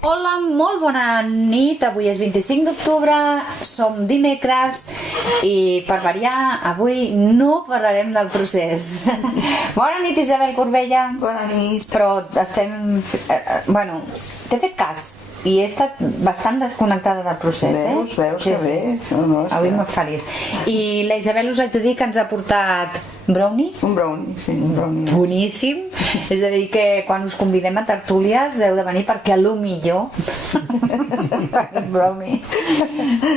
Hola, molt bona nit. Avui és 25 d'octubre, som dimecres i per variar, avui no parlarem del procés. Bona nit, Isabel Corbella. Bona nit. Però estem... Bueno, t'he fet cas i he estat bastant desconnectada del procés. Veus que bé. No, avui m'he feliç. I la Isabel us haig de dir que ens ha portat brownie? Un brownie, sí, un brownie. Boníssim. És a dir, que quan us convidem a tertúlies heu de venir perquè a lo millor brownie.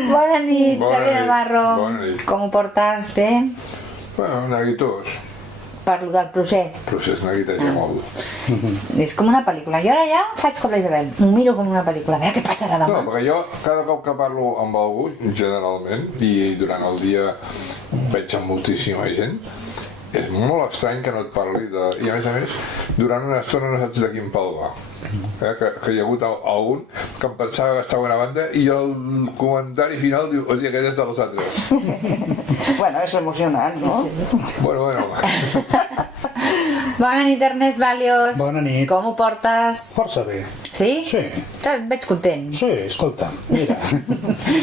Bona nit, Xavier Navarro. Bona nit. Com ho portes? Bé? Bueno, neguitós. Parlo del procés. El procés neguiteja molt. És com una pel·lícula. Jo ara ja faig com la Isabel. M'ho miro com una pel·lícula. A veure què passarà No, demà. perquè jo cada cop que parlo amb algú, generalment, i durant el dia veig amb moltíssima gent, és molt estrany que no et parli de... I a més, durant una estona no saps de quin pal va. Que hi ha hagut algun que em pensava que estava una banda i el comentari final diu, oi, aquest és de los altres. Bueno, és emocionant, no? Bueno. Bona nit, Ernest Valios. Bona nit. Com ho portes? Força bé. Sí? Sí. Et veig content. Sí, escolta, mira,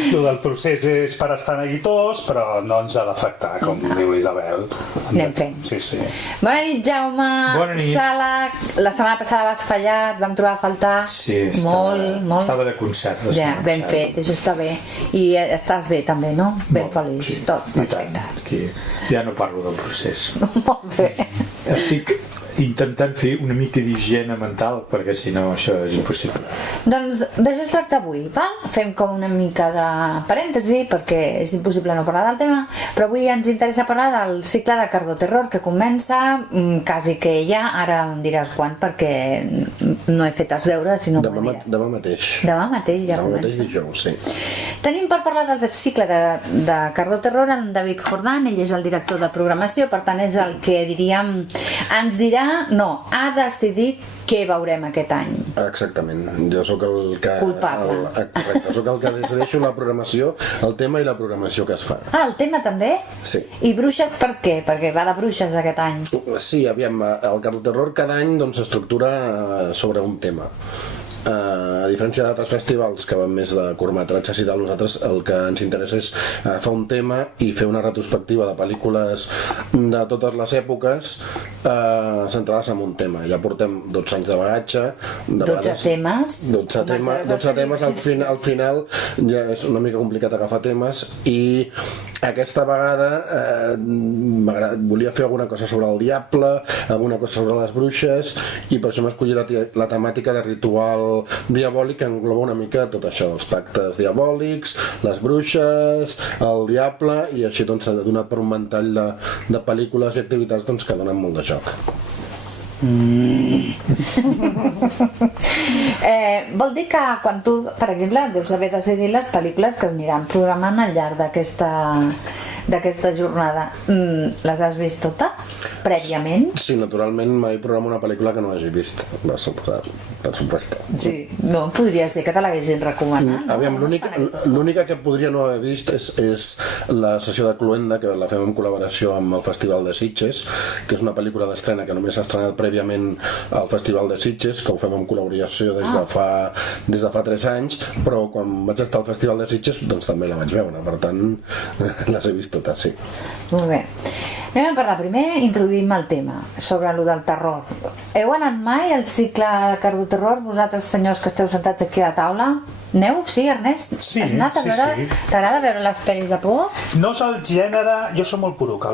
el del procés és per estar neguitós, però no ens ha d'afectar, com diu l'Isabel. Anem fent. Sí, sí. Bona nit, Jaume. Bona nit. Sala. La setmana passada vas fallar, et vam trobar a faltar. Sí, molt. estava de concert. Ja, ben fet, això està bé. I estàs bé també, no? Ben feliç, Sí, tot. i tant. Aquí ja no parlo del procés. Molt bé. Estic intentant fer una mica d'higiene mental, perquè si no això és impossible. Doncs d'això es tracta avui, val? Fem com una mica de parèntesi perquè és impossible no parlar del tema, però avui ens interessa parlar del cicle de Cardo Terror que comença quasi que ja, ara em diràs quan perquè no he fet els deures i no m'ho he mirat. Demà mateix. Demà mateix ja Demà comença. mateix dijous, sí. Tenim per parlar del cicle de Cardo Terror en David Jordan, ell és el director de programació, per tant és el que diríem, ens dirà, no, ha decidit què veurem aquest any. Exactament, jo sóc el que... Culpable. Correcte, sóc el que decideixo la programació, el tema i la programació que es fa. Ah, el tema també? Sí. I Bruixes per què? Perquè va de Bruixes aquest any. Sí, aviam, el Cardo Terror cada any doncs, s'estructura sobre un tema. A diferència d'altres festivals que van més de curtmetratges i tal, nosaltres el que ens interessa és agafar un tema i fer una retrospectiva de pel·lícules de totes les èpoques centrades en un tema. Ja portem 12 anys de bagatge. 12 temes. 12 temes, al final ja és una mica complicat agafar temes i aquesta vegada volia fer alguna cosa sobre el diable, alguna cosa sobre les bruixes i per això m'he escollit la temàtica de ritual diabòlic que engloba una mica tot això, els pactes diabòlics, les bruixes, el diable i així doncs s'ha donat per un ventall de pel·lícules i activitats doncs, que donen molt de joc. Vol dir que quan tu, per exemple, deus haver decidit les pel·lícules que es aniran programant al llarg d'aquesta jornada, les has vist totes prèviament? Sí, naturalment mai programo una pel·lícula que no hagi vist, per supuesto. Sí, no, podria ser que te l'haguessin recomanat. Aviam, l'única que podria no haver vist és la sessió de Cluenda, que la fem en col·laboració amb el Festival de Sitges, que és una pel·lícula d'estrena que només s'ha estrenat prèviament al Festival de Sitges, que ho fem en col·laboració des de fa 3 anys, però quan vaig estar al Festival de Sitges doncs també la vaig veure, per tant les he vist totes, sí. Molt bé. Anem a parlar primer, introduïm el tema sobre allò del terror. Heu anat mai al cicle de Cardo Terror, vosaltres senyors que esteu sentats aquí a la taula? Aneu? Sí, Ernest? Sí, Has anat a sí, veure? sí. T'agrada veure les pel·lis de por? No és el gènere... Jo soc molt poruc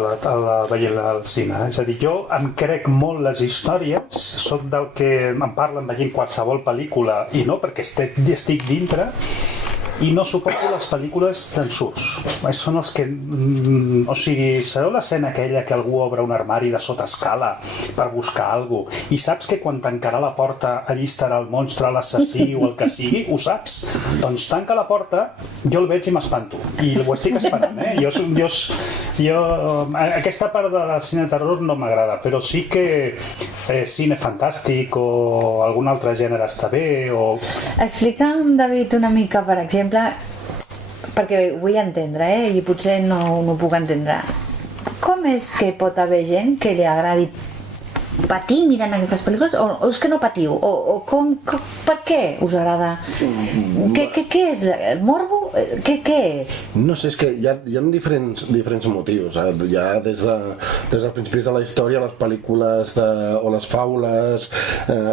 veient al cine. És a dir, jo em crec molt les històries, soc del que em parlen veient qualsevol pel·lícula i no perquè estic dintre, i no suporto les pel·lícules d'ensurts. Són els que... O sigui, sabeu l'escena aquella que algú obre un armari de sota escala per buscar alguna cosa i saps que quan tancarà la porta allí estarà el monstre, l'assassí o el que sigui? Ho saps? Doncs tanca la porta, jo el veig i m'espanto. I ho estic esperant, eh? Aquesta part de cine de terror no m'agrada, però sí que cine fantàstic o algun altre gènere està bé o... Explica'm, David, una mica, per exemple, perquè vull entendre, i potser no ho puc entendre. Com és que pot haver gent que li agradi patir mirant aquestes pel·lícules o és que no patiu? O per què us agrada? Què és? El morbo? Què és? No sé, és que hi ha diferents motius. Hi ha des dels principis de la història les pel·lícules o les faules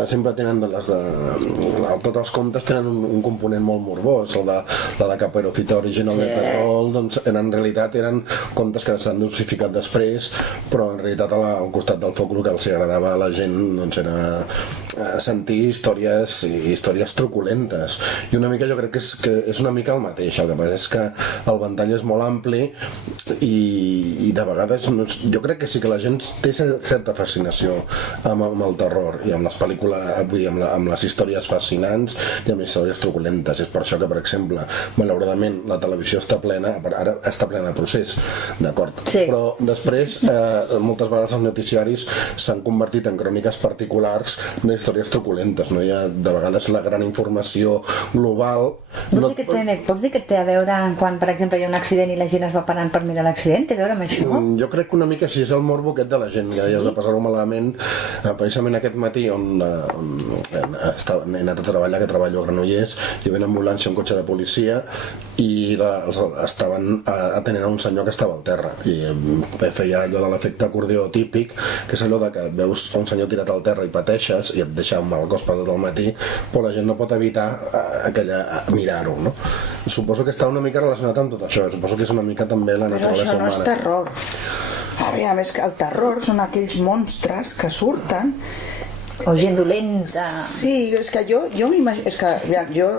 sempre tenen tots els contes tenen un component molt morbós. La de Caperucita Original de Terror, doncs en realitat eren contes que s'han dosificat després, però en realitat al costat del foc el que els agradava a la gent doncs era sentir històries truculentes, i una mica jo crec que és una mica el mateix. El que passa és que el ventall és molt ampli i de vegades jo crec que sí que la gent té certa fascinació amb el terror i amb les pel·lícules, vull dir, amb les històries fascinants i amb les històries truculentes. És per això que, per exemple, malauradament la televisió ara està plena de procés, d'acord? Sí. Però després moltes vegades els noticiaris s'han convertit en cròniques particulars d'històries truculentes, no? Hi ha de vegades la gran informació global. Pots dir que té a veure quan, per exemple, hi ha un accident i la gent es va parant per mirar l'accident? Té a veure amb això? Jo crec que una mica sí, és el morbo aquest de la gent, que has de passar-ho malament. Precisament aquest matí on he anat a treballar, que treballo a Granollers, hi havia una ambulància, un cotxe de policia, i estaven atenent a un senyor que estava al terra i feia allò de l'efecte acordió típic, que és allò de que veus un senyor tirat al terra i pateixes i et deixa un mal cos per tot el matí, però la gent no pot evitar mirar-ho, no? Suposo que està una mica relacionat amb tot això, suposo que és una mica també la naturalesa humana. Però això no és terror. A més que el terror són aquells monstres que surten O gent dolenta. Sí, és que jo m'imagino... És que, ja, jo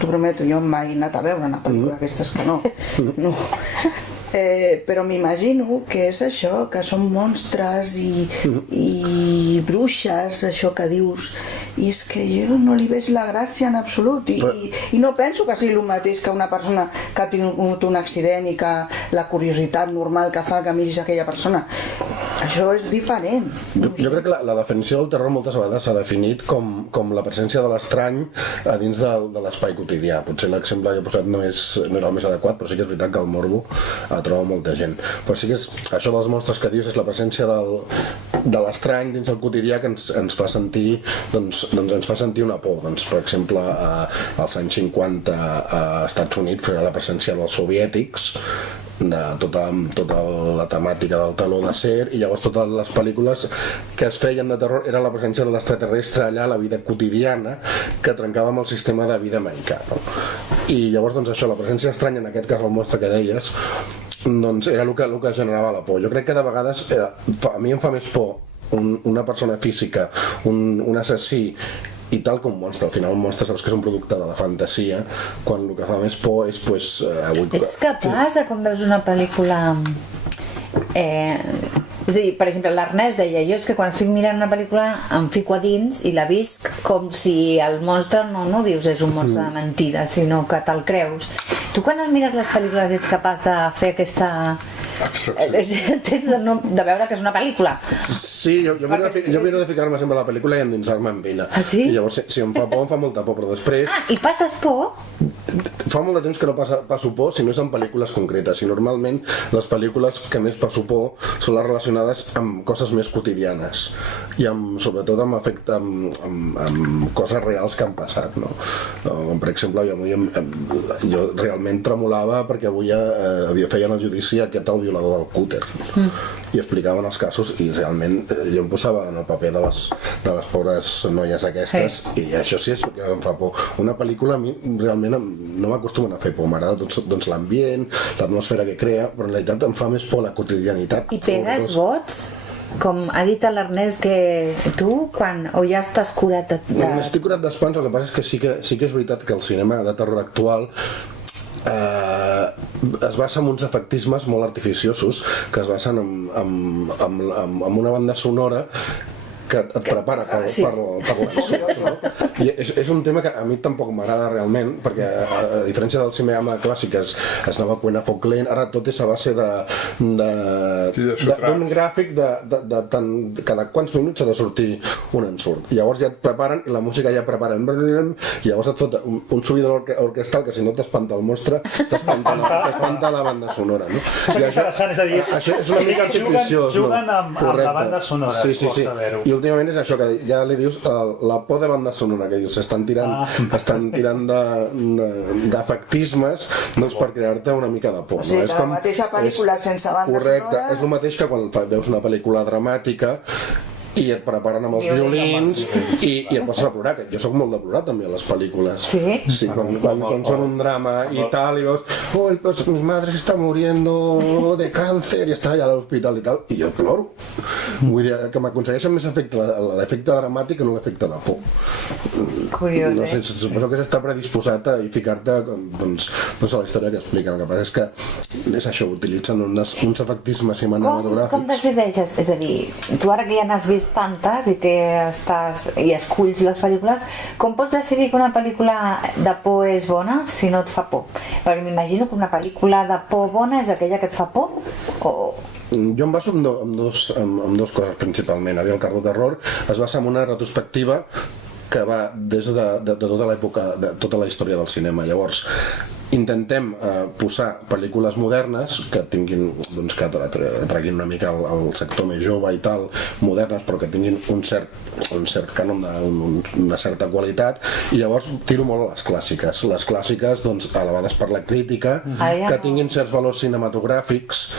t'ho prometo, jo mai he anat a veure una pel·lícula d'aquestes que no. Però m'imagino que és això, que són monstres i bruixes, això que dius, i és que jo no li veig la gràcia en absolut, i no penso que sigui el mateix que una persona que ha tingut un accident i que la curiositat normal que fa que miris aquella persona. Això és diferent. Jo crec que la definició del terror moltes vegades s'ha definit com la presència de l'estrany a dins de l'espai quotidià. Potser l'exemple que he posat no era el més adequat, però sí que és veritat que el morbo troba molta gent. Però sí que és això dels monstres que dius, és la presència de l'estrany dins del quotidià que ens fa sentir ens fa sentir una por. Per exemple, als anys 50 a Estats Units era la presència dels soviètics, de tota la temàtica del teló d'acer, i llavors totes les pel·lícules que es feien de terror era la presència de l'extraterrestre allà, la vida quotidiana que trencava amb el sistema de vida americà, no? I llavors doncs això, la presència estranya, en aquest cas el monstre que deies, doncs era el que generava la por. Jo crec que de vegades a mi em fa més por una persona física, un assassí, i tal com un monstre. Al final un monstre saps que és un producte de la fantasia, quan el que fa més por és Ets capaç de quan veus una pel·lícula és a dir, per exemple, l'Ernest deia, jo és que quan estic mirant una pel·lícula em fico a dins i la visc com si el monstre no dius és un monstre de mentida, sinó que te'l creus. Tu quan et mires les pel·lícules ets capaç de fer aquesta... de veure que és una pel·lícula? Sí, jo miro de ficar-me sempre a la pel·lícula i endinsar-me en ella. Ah, sí? I llavors, si em fa por, em fa molta por, però després... I passes por? Fa molt de temps que no passo por si no és en pel·lícules concretes, i normalment les pel·lícules que més passo por són les relacionades amb coses més quotidianes i sobretot amb coses reals que han passat, no? Per exemple, jo realment tremolava perquè avui feien el judici aquest el violador del cúter i explicaven els casos i realment jo em posava en el paper de les pobres noies aquestes, i això sí és el que em fa por. Una pel·lícula a mi realment no m'acostumen a fer por, m'agrada doncs l'ambient, l'atmosfera que crea, però en realitat em fa més por la quotidianitat. I pegues vots? Com ha dit l'Ernest, que tu, o ja estàs curat Estic curat d'espants, el que passa és que sí que és veritat que el cinema de terror actual es basa en uns efectismes molt artificiosos que es basen en una banda sonora que et prepara per l'ensurt, no? I és un tema que a mi tampoc m'agrada realment, perquè a diferència del cinema clàssic es anava cuent a foc lent, ara tot és a base d'un gràfic de cada quants minuts ha de sortir un ensurt. Llavors ja et preparen, i la música ja preparen, i llavors et fot un subidon orquestral que si no t'espanta el monstre, t'espanta la banda sonora, no? És interessant, és a dir, això és una mica artificiós, no? Juguen amb la banda sonora, sí. I últimament és això que ja li dius la por de banda sonora, que dius estan tirant d'efectismes per crear-te una mica de por. O sigui, la mateixa pel·lícula sense banda sonora... Correcte, és el mateix que quan veus una pel·lícula dramàtica i et preparen amb els violins i et poses a plorar, que jo sóc molt de plorar també a les pel·lícules. Sí? Quan són un drama i tal, i veus, pues mi madre se está muriendo de cáncer i està allà a l'hospital i tal, i jo ploro. Vull dir que m'aconsegueixen més l'efecte dramàtic que no l'efecte de por. Curiós, no sé, suposo que s'està predisposat a ficar-te doncs, a la història que expliquen. El que passa és que és això, utilitzen uns efectismes cinematogràfics. Com decideixes? És a dir, tu ara que ja n'has vist tantes i que i esculls les pel·lícules, com pots decidir que una pel·lícula de por és bona si no et fa por? Perquè m'imagino que una pel·lícula de por bona és aquella que et fa por? Jo em baso en dos coses principalment. El Cardo Terror es basa en una retrospectiva que va des de tota l'època, de tota la història del cinema. Llavors, intentem posar pel·lícules modernes que tinguin, doncs, que atraguin una mica el sector més jove i tal, modernes, però que tinguin un cert cànon, una certa qualitat, i llavors tiro molt a les clàssiques, doncs, elevades per la crítica, que tinguin certs valors cinematogràfics.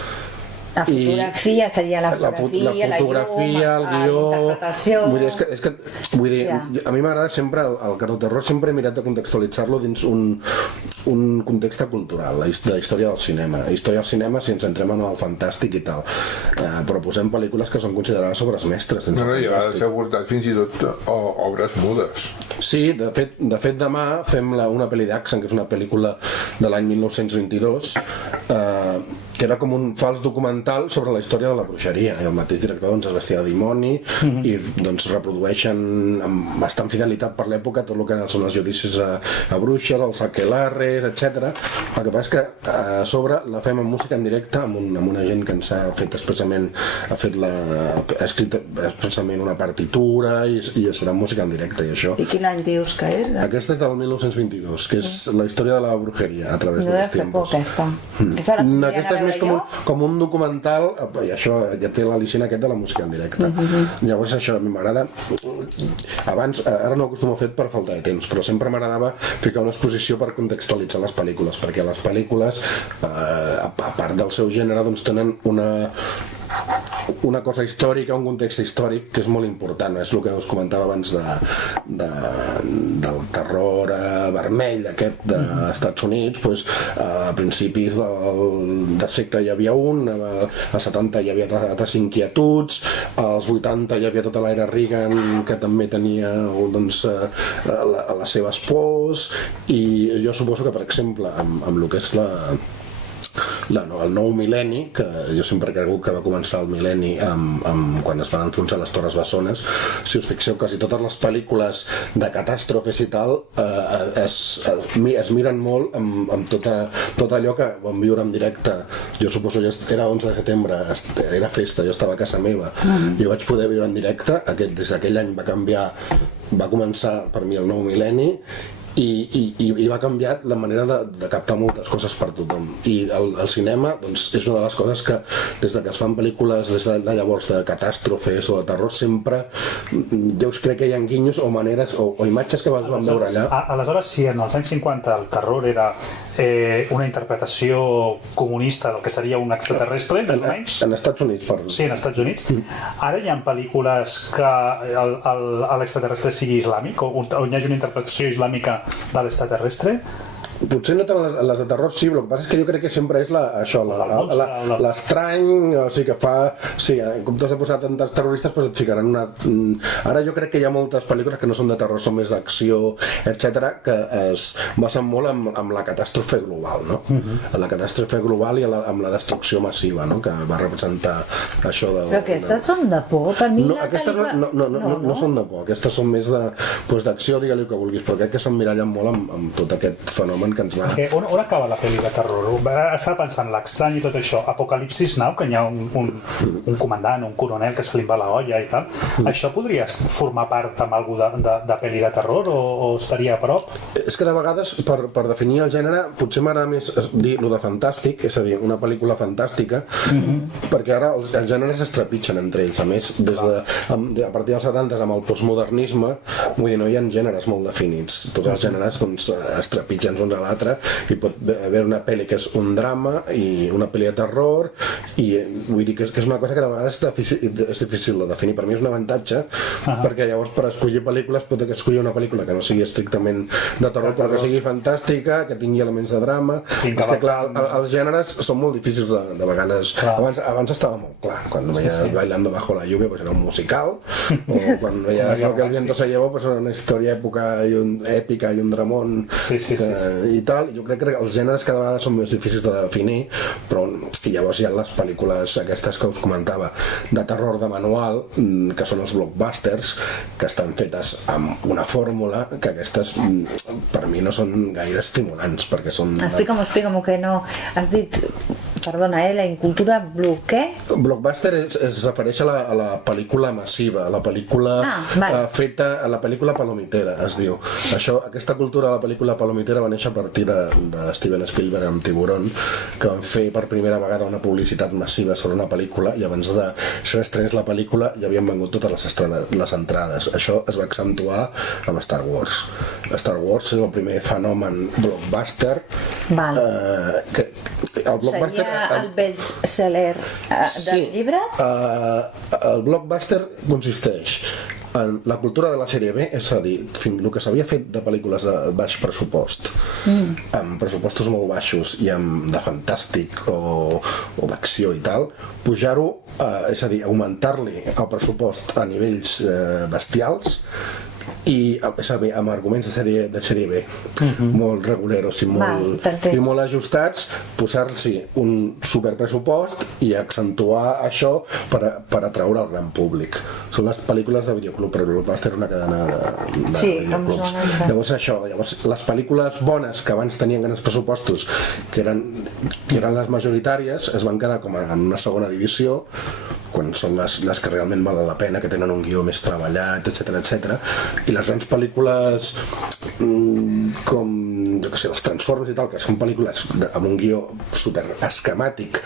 La fotografia seria la fotografia, el guió, l'interpretació... Vull dir, a mi m'agrada sempre, el Cardo Terror sempre he mirat de contextualitzar-lo dins un context cultural, la història del cinema. La història del cinema, si ens entrem en el fantàstic i tal, però posem pel·lícules que són considerades obres mestres. No, i a vegades s'ha portat fins i tot obres mudes. Sí, de fet demà fem una pel·li d'Axen, que és una pel·lícula de l'any 1922, que era com un fals documental sobre la història de la bruixeria, i el mateix director es vestia de dimoni i doncs reprodueixen amb bastant fidelitat per l'època tot el que són els judicis a bruixes, els aquelarres, etc. El que passa és que a sobre la fem amb música en directe amb una gent que ens ha fet expressament ha escrit expressament una partitura i serà música en directe i això. I quin any dius que és? Aquesta és del 1922, que és la història de la brujeria a través dels tiempos. Aquesta és més com un documental, i això ja té l'al·licient aquest de la música en directe. Llavors això a mi m'agrada. Abans, ara no ho acostumo a fer per falta de temps, però sempre m'agradava ficar una exposició per contextualitzar les pel·lícules, perquè les pel·lícules, a part del seu gènere, doncs tenen una cosa històrica, un context històric que és molt important. És el que us comentava abans del terror vermell aquest dels Estats Units. Doncs, a principis del segle hi havia als 70 hi havia altres inquietuds, als 80 hi havia tota l'era Reagan que també tenia doncs, les seves pors, i jo suposo que, per exemple, amb el que és el nou mil·lenni, que jo sempre he cregut que va començar el mil·lenni quan es van enfonsar les Torres Bessones. Si us fixeu, quasi totes les pel·lícules de catàstrofes i tal es miren molt amb tot allò que vam viure en directe. Jo suposo que era 11 de setembre, era festa, jo estava a casa meva i ho vaig poder viure en directe. Des d'aquell any va començar per mi el nou mil·lenni i va canviar la manera de captar moltes coses per tothom, i el cinema doncs, és una de les coses que des que es fan pel·lícules des de llavors de catàstrofes o de terror sempre jo crec que hi ha guinyos o maneres o imatges que vam veure allà. Aleshores, si en els anys 50 el terror era una interpretació comunista del que seria un extraterrestre, almenys en Estats Units, sí, en Estats Units, ara hi ha pel·lícules que l'extraterrestre sigui islàmic o hi hagi una interpretació islàmica de l'extraterrestre? Potser no tant les de terror, sí, però el que passa és que jo crec que sempre és l'estrany, o sigui que fa... Sí, en comptes de posar tantes terroristes, doncs et ficaran una... Ara jo crec que hi ha moltes pel·lícules que no són de terror, són més d'acció, etc, que es basen molt amb la catàstrofe global, no? La catàstrofe global i amb la destrucció massiva, no? Que va representar això de... Però aquestes són de por, per mi no, aquestes no són de por, aquestes són més d'acció, digue-li el que vulguis, però crec que s'emmirallen molt amb tot aquest fenomen que ens va... On acaba la pel·li de terror? Estava pensant l'estrany i tot això. Apocalipsis Now, que hi ha un comandant, un coronel que se li va la olla i tal. Això podria formar part amb algú de pel·li de terror o estaria a prop? És que de vegades, per definir el gènere, potser m'agrada més dir lo de fantàstic, és a dir, una pel·lícula fantàstica, perquè ara els gèneres es trepitgen entre ells. A més, a partir dels 70 amb el postmodernisme, vull dir, no hi ha gèneres molt definits. Tots els gèneres doncs, es trepitgen uns a l'altre i pot haver una pel·li que és un drama i una pel·li de terror i vull dir que és una cosa que de vegades és difícil de definir. Per mi és un avantatge perquè llavors per escollir pel·lícules pot escollir una pel·lícula que no sigui estrictament de terror però que sigui fantàstica, que tingui elements de drama. És que clar, els gèneres són molt difícils de vegades. Abans estava molt clar, quan veia Bailando bajo la lluvia pues era un musical o quan veia Lo que el viento se llevó pues era una història èpica i un dramón i tal. Jo crec que els gèneres cada vegada són més difícils de definir, però llavors hi ha les pel·lícules aquestes que us comentava de terror de manual, que són els blockbusters, que estan fetes amb una fórmula que aquestes per mi no són gaire estimulants perquè són... Explica'm que no has dit, perdona, la incultura què? Blockbuster es refereix a la pel·lícula massiva, a la pel·lícula feta, a la pel·lícula palomitera es diu. Aquesta cultura de la pel·lícula palomitera va néixer a partir de Steven Spielberg amb Tiburón, que van fer per primera vegada una publicitat massiva sobre una pel·lícula i abans de ser estrenés la pel·lícula ja havien vengut totes les entrades. Això es va accentuar amb Star Wars. Star Wars és el primer fenomen blockbuster. Seria el best-seller dels llibres? El blockbuster consisteix en la cultura de la sèrie B, és a dir, el que s'havia fet de pel·lícules de baix pressupost, amb pressupostos molt baixos i de fantàstic o d'acció i tal, pujar-ho, és a dir, augmentar-li el pressupost a nivells bestials i amb arguments de sèrie B molt reguleros i molt ajustats, posar-s'hi un superpressupost i accentuar això per atraure el gran públic. Són les pel·lícules de videoclub, però el Blockbuster és una cadena de videoclubs. Llavors les pel·lícules bones que abans tenien grans pressupostos, que eren les majoritàries, es van quedar com en una segona divisió, quan són les que realment valen la pena, que tenen un guió més treballat, etc. I les grans pel·lícules com les Transformers i tal, que són pel·lícules amb un guió super esquemàtic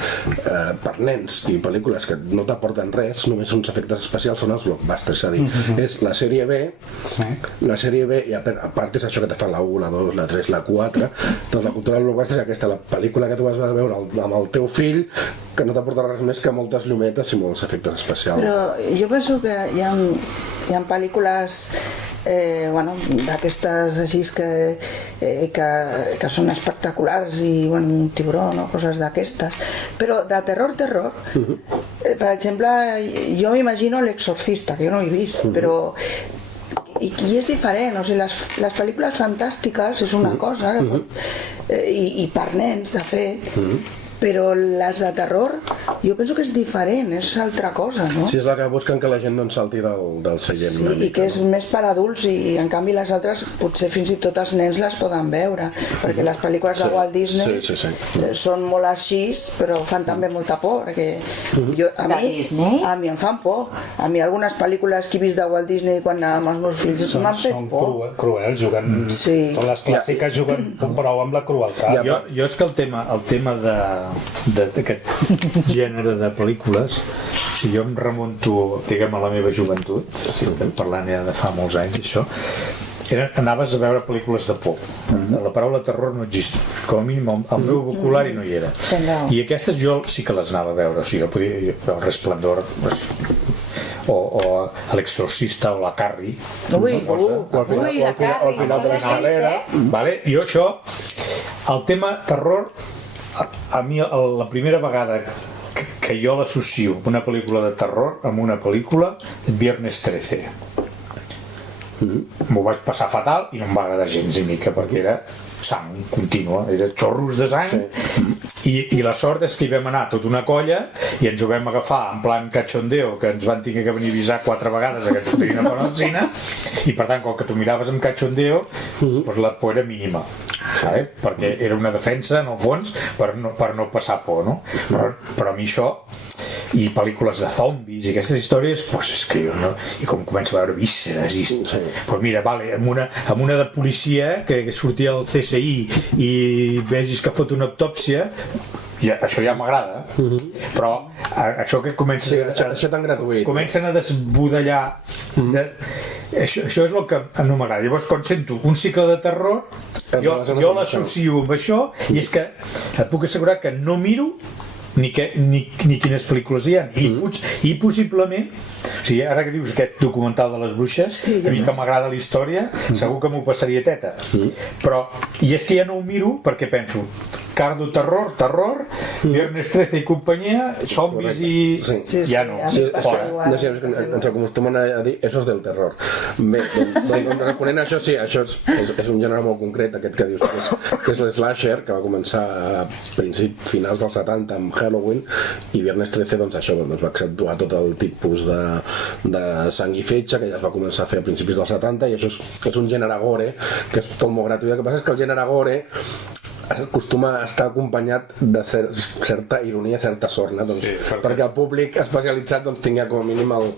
per nens i pel·lícules que no t'aporten res, només uns efectes especials, són els blockbusters, és a dir, és la sèrie B, i a part és això que te fan la 1, la 2, la 3, la 4, doncs la cultura del blockbuster és aquesta, la pel·lícula que tu vas veure amb el teu fill, que no t'aportarà res més que moltes llumetes i molts efectes especials. Però jo penso que hi ha pel·lícules d'aquestes així que són espectaculars i un tiburón o coses d'aquestes, però de terror per exemple jo m'imagino L'Exorcista, que jo no he vist, però i és diferent, o sigui, les pel·lícules fantàstiques és una cosa i per nens de fet, però les de terror jo penso que és diferent, és altra cosa, no? Sí, és la que busquen que la gent no en salti del seient. Sí, i que és més per adults i en canvi les altres potser fins i tot els nens les poden veure, perquè les pel·lícules de Walt Disney són molt així, però fan també molta por, perquè a mi em fan por. A mi algunes pel·lícules que he vist de Walt Disney quan anàvem els meus fills m'han fet por. Són cruels, juguen totes les clàssiques, juguen prou amb la crueltat. Jo és que el tema d'aquest gènere de pel·lícules, si jo em remunto, diguem, a la meva joventut, estem parlant ja de fa molts anys, això, anaves a veure pel·lícules de por. La paraula terror no existia, com a mínim al meu vocabulari no hi era. I aquestes jo sí que les anava a veure, o sigui, jo podia El Resplendor o L'Exorcista o la Carrie, la Carrie, al final de la escalera, jo això el tema terror, a mi la primera vegada que jo l'associo una pel·lícula de terror amb una pel·lícula Viernes 13. M'ho vaig passar fatal i no em va agradar gens ni mica perquè era sang contínua, era xorros de sang i la sort és que hi vam anar tota una colla i ens ho vam agafar en plan cachondeo, que ens van tenir que venir a avisar 4 vegades que ens ho tenien a fora al cine i per tant com que tu miraves amb cachondeo doncs la por era mínima, sabe? Perquè era una defensa en el fons per no passar por, no? Però a mi això i pel·lícules de zombis i aquestes històries, doncs és que jo no... I com començo a veure vísceres i... Doncs mira, vale, amb una de policia que sortia al CSI i vegis que fot una autòpsia, això ja m'agrada, però això que comença... Això tan gratuït. Comencen a desbudellar... Això és el que no m'agrada. Llavors, quan sento un cicle de terror, jo l'associo amb això i és que et puc assegurar que no miro ni quines pel·lícules hi ha i possiblement, o sigui, ara que dius aquest documental de les bruixes, a mi que m'agrada la història, segur que m'ho passaria teta, però i és que ja no ho miro perquè penso Cardo terror, Viernes 13 i companyia, zombis i... ja no, fora. No sé, ens acostumen a dir eso es del terror. Bé, doncs reconent això, sí, això és un gènere molt concret, aquest que dius, que és l'slasher, que va començar a finals dels 70 amb Halloween, i Viernes 13, doncs això, va accentuar tot el tipus de sang i fetge, que ja es va començar a fer a principis dels 70, i això és un gènere gore, que és tot molt gratuït. El que passa és que el gènere gore acostuma a estar acompanyat de certa ironia, certa sorna, doncs, perquè el públic especialitzat doncs, tingui com a mínim el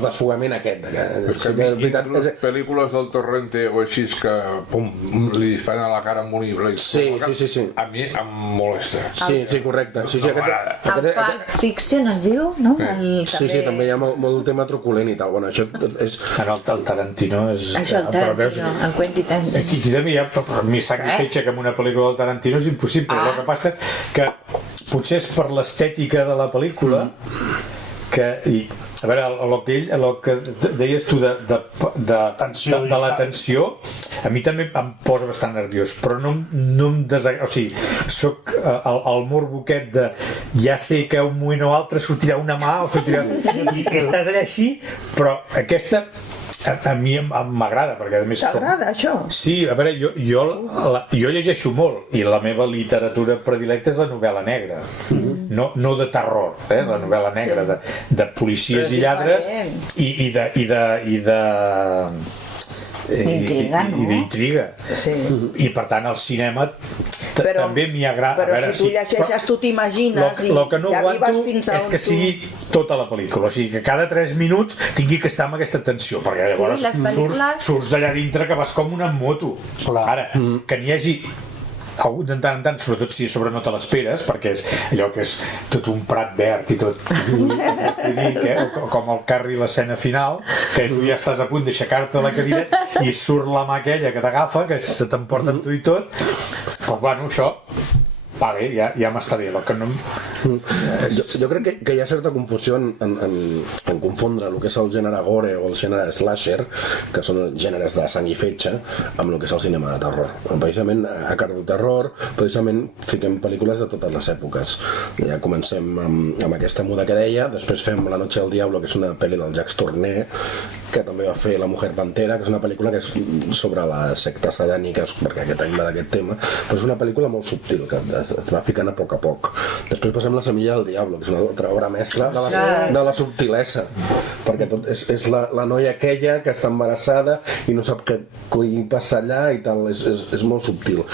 desfogament aquest. Les pel·lícules del Torrente o així que pum, li disparen a la cara amb un hiblet. Sí. A mi em molesta. Sí, correcte. El Pulp Fiction es diu, no? Sí, també hi ha molt tema truculent i tal. Bueno, això és... El Tarantino és... Això, el Tarantino, el Quentin Tarantino. Aquí també hi ha mi sang i fetge que amb una pel·lícula del Tarantino és impossible. El que passa que potser és per l'estètica de la pel·lícula que... A veure, el que deies tu de la tensió, a mi també em posa bastant nerviós, però no em desagrada, o sigui, soc el morbo aquest de ja sé que un moment o altre sortirà una mà o sortirà... I estàs allà així, però aquesta... A mi m'agrada, perquè a més... T'agrada, això? Sí, a veure, jo llegeixo molt i la meva literatura predilecta és la novel·la negra, no de terror, la novel·la negra de policies i lladres i d'intriga. I per tant el cinema també m'hi agrada. Però si tu llegeixes, tu t'imagines i arribes fins a on tu... és que sigui tota la pel·lícula, o sigui que cada 3 minuts tingui que estar amb aquesta tensió, perquè llavors surts d'allà dintre que vas com una moto. Ara, que n'hi hagi de tant en tant, sobretot si sobre no te l'esperes, perquè és allò que és tot un prat verd i tot com el Carrie l'escena final, que tu ja estàs a punt d'aixecar-te de la cadira i surt la mà aquella que t'agafa, que se t'emporta amb tu i tot, doncs bueno, això vale, ja m'està bé, el que no... Jo crec que hi ha certa confusió en confondre el que és el gènere gore o el gènere slasher, que són gèneres de sang i fetge, amb el que és el cinema de terror. Precisament a Cardo Terror, precisament fiquem pel·lícules de totes les èpoques. Ja comencem amb aquesta muda que deia, després fem La noche del diablo, que és una pel·li del Jacques Tourneur, que també va fer La mujer pantera, que és una pel·lícula que és sobre les sectes satàniques, perquè aquest any va d'aquest tema, però és una pel·lícula molt subtil, que es va ficant a poc. Després passem La semilla del diablo, que és una altra obra mestra de la subtilesa, perquè tot és la noia aquella que està embarassada i no sap què coi passa allà i tal, és molt subtil.